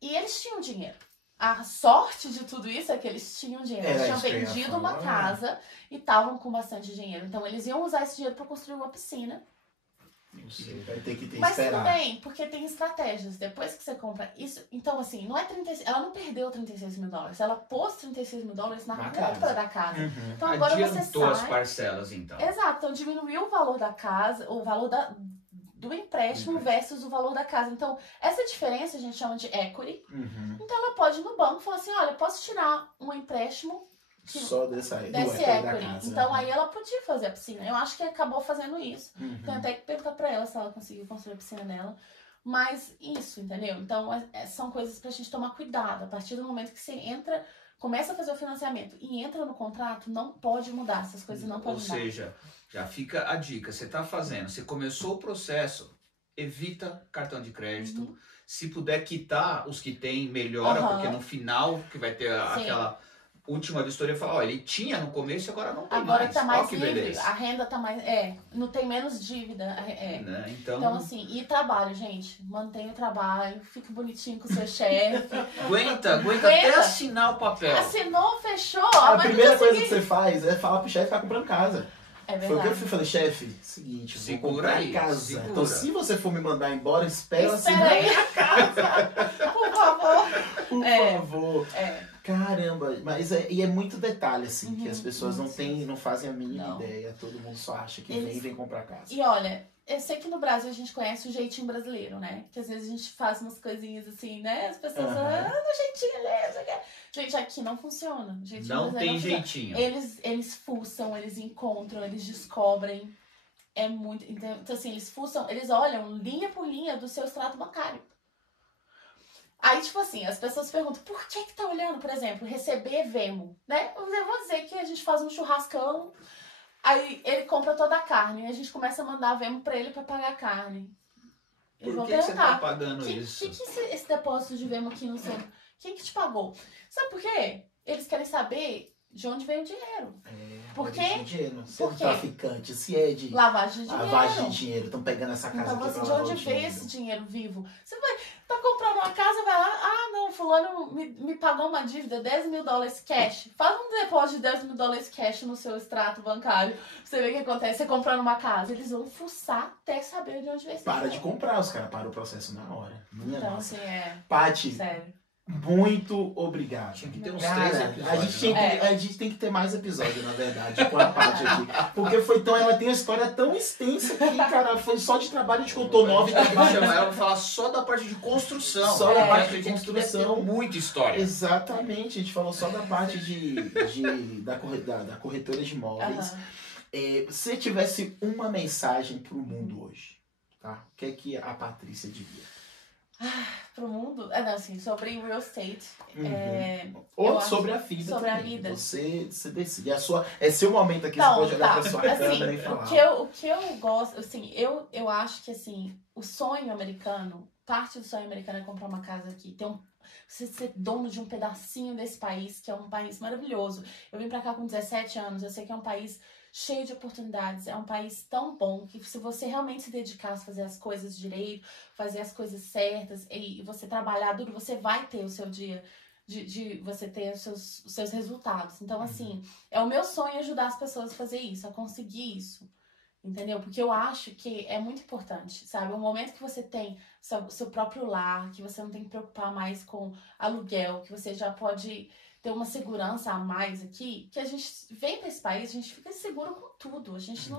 E eles tinham dinheiro. A sorte de tudo isso é que eles tinham dinheiro. Eles tinham vendido uma casa e estavam com bastante dinheiro. Então, eles iam usar esse dinheiro para construir uma piscina. Vai ter que Mas esperar. tudo bem, porque tem estratégias. Depois que você compra isso... Então, assim, não é 36... Ela não perdeu $36 mil. Ela pôs $36 mil na compra da casa. Uhum. Então, agora você Adiantou as sai... parcelas, então. Exato. Então, diminuiu o valor da casa, o valor do empréstimo versus o valor da casa. Então, essa diferença a gente chama de equity. Uhum. Então, ela pode ir no banco e falar assim, olha, posso tirar um empréstimo Só desse equity. da casa. Então, aí ela podia fazer a piscina. Eu acho que acabou fazendo isso. Uhum. Tem até que perguntar pra ela se ela conseguiu construir a piscina dela. Mas isso, entendeu? Então, são coisas pra gente tomar cuidado. A partir do momento que você começa a fazer o financiamento e entra no contrato, não pode mudar. Essas coisas não podem mudar. Ou seja, já fica a dica. Você tá fazendo, você começou o processo, evita cartão de crédito. Uhum. Se puder quitar os que tem, melhora, porque no final que vai ter aquela última vistoria, fala, ó, ele tinha no começo e agora não tem agora mais. Tá mais que livre, beleza. A renda tá mais... não tem menos dívida. Né? Então, assim, e trabalho, gente. Mantenha o trabalho, fique bonitinho com o seu chefe. Aguenta até assinar o papel. Assinou, fechou. A primeira coisa que você faz é falar pro chefe que tá comprando casa. É verdade. Foi o que eu falei, chefe, seguinte, vou comprar aí, casa. segura. Então, se você for me mandar embora, espera aí a casa. Por favor. Por favor. É. Caramba, mas é muito detalhe, assim, que as Uhum, pessoas não fazem a mínima Não. ideia. Todo mundo só acha que vem comprar casa. E olha, eu sei que no Brasil a gente conhece o jeitinho brasileiro, né? Que às vezes a gente faz umas coisinhas assim, né? As pessoas no jeitinho ali, gente, aqui não funciona. Não tem jeitinho. Eles fuçam, eles encontram, eles descobrem. É muito... Então, assim, eles fuçam, eles olham linha por linha do seu extrato bancário. Aí, tipo assim, as pessoas perguntam, por que tá olhando, por exemplo, receber Venmo, né? Eu vou dizer que a gente faz um churrascão, aí ele compra toda a carne, e a gente começa a mandar Venmo pra ele pra pagar a carne. Eles Por vão que você tá perguntar, pagando isso? esse depósito de Venmo aqui no seu... Quem que te pagou? Sabe por quê? Eles querem saber de onde veio o dinheiro. Por quê? Se é traficante, se é de lavagem de dinheiro. Lavagem de dinheiro, estão pegando essa casa então, aqui de onde veio esse dinheiro vivo? Você tá comprando uma casa, vai lá, não, fulano me pagou uma dívida, $10 mil cash. Faz um depósito de $10 mil cash no seu extrato bancário. Você vê o que acontece, você comprando uma casa. Eles vão fuçar até saber de onde veio esse dinheiro. Para de comprar, os caras param o processo na hora. Então, assim, Paty, sério. Muito obrigado. Tinha que ter uns 3 episódios. A gente tem que ter mais episódio, na verdade, com a Paty aqui. Porque ela tem uma história tão extensa que, cara, foi só de trabalho, a gente contou 9 trabalhos. Ela vai falar só da parte de construção. Só da parte de construção. Muita história. Exatamente, a gente falou só da parte da corretora de imóveis. Se tivesse uma mensagem pro mundo hoje, tá? O que é que a Patrícia diria? Pro mundo? Não, assim, sobre real estate. Ou sobre a vida. Sobre também. a vida. Você decide. É seu momento aqui, você pode olhar pra sua câmera e falar. O que eu gosto, assim, eu acho que, assim, o sonho americano, parte do sonho americano é comprar uma casa aqui. Você ser dono de um pedacinho desse país, que é um país maravilhoso. Eu vim pra cá com 17 anos, eu sei que é um país cheio de oportunidades, é um país tão bom que se você realmente se dedicar a fazer as coisas direito, fazer as coisas certas e você trabalhar duro, você vai ter o seu dia de você ter os seus resultados. Então, assim, é o meu sonho ajudar as pessoas a fazer isso, a conseguir isso. Entendeu? Porque eu acho que é muito importante, sabe? O momento que você tem seu próprio lar, que você não tem que preocupar mais com aluguel, que você já pode ter uma segurança a mais aqui, que a gente vem para esse país, a gente fica seguro com tudo. A gente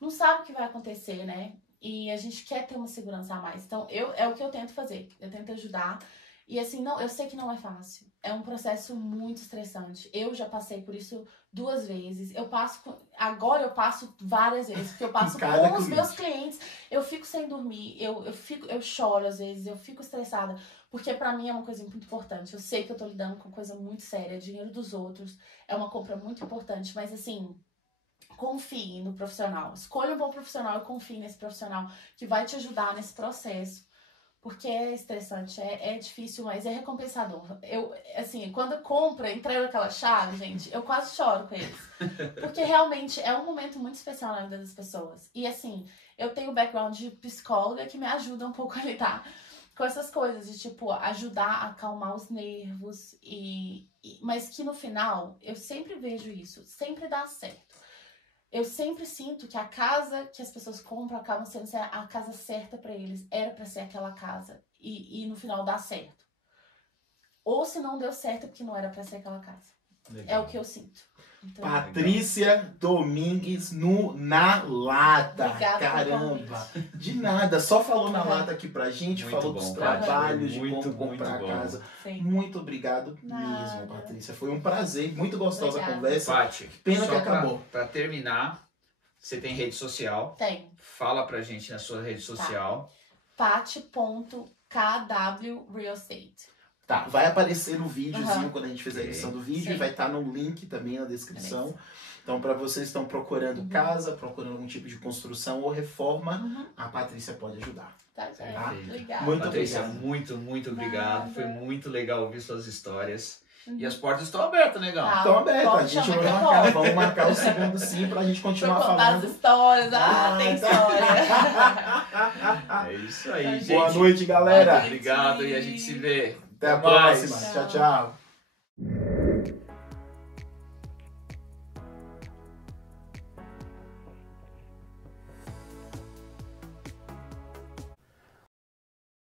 não sabe o que vai acontecer, né? E a gente quer ter uma segurança a mais. Então, é o que eu tento fazer. Eu tento ajudar. E assim, não, eu sei que não é fácil. É um processo muito estressante. Eu já passei por isso 2 vezes. Agora eu passo várias vezes, porque eu passo com os meus clientes. Eu fico sem dormir, eu choro às vezes, eu fico estressada, porque pra mim é uma coisa muito importante. Eu sei que eu tô lidando com coisa muito séria, dinheiro dos outros, é uma compra muito importante, mas assim, confie no profissional. Escolha um bom profissional e confie nesse profissional que vai te ajudar nesse processo. Porque é estressante, é difícil, mas é recompensador. Eu, assim, quando compra, entrega aquela chave, gente, eu quase choro com eles. Porque realmente é um momento muito especial na vida das pessoas. E assim, eu tenho background de psicóloga que me ajuda um pouco a lidar com essas coisas. De tipo, ajudar a acalmar os nervos. Mas que no final, eu sempre vejo isso, sempre dá certo. Eu sempre sinto que a casa que as pessoas compram acaba sendo a casa certa pra eles. Era pra ser aquela casa. E no final dá certo. Ou se não deu certo é porque não era pra ser aquela casa. Legal. É o que eu sinto. Então, Patrícia Domingues Na Lata. Obrigada. Caramba. De nada. Só falou na lata aqui pra gente. Muito falou bom, dos trabalhos, de muito, como comprar muito a casa. Sim. Muito obrigado mesmo, Patrícia. Foi um prazer. Muito gostosa a conversa. Pati, Pena que acabou. Pra terminar, você tem rede social? Tem. Fala pra gente na sua rede social. Pati.kw Real Estate. Tá, vai aparecer no videozinho quando a gente fizer a edição do vídeo. Sim. E vai estar no link também na descrição. Beleza. Então, para vocês que estão procurando casa, procurando algum tipo de construção ou reforma, a Patrícia pode ajudar. Tá, certo. Tá? Obrigada. Muito Patrícia, obrigado. muito obrigado. Nada. Foi muito legal ouvir suas histórias. E as portas estão abertas, negão. Tá. Então, aberta. A Pode gente chamar vai que eu marcar. volto. Vamos marcar o segundo sim pra gente continuar Pra contar falando. as histórias. Tem história. É isso aí, gente. Boa noite, galera. Boa noite. Obrigado e a gente se vê. Até a mais. próxima. Tchau, tchau.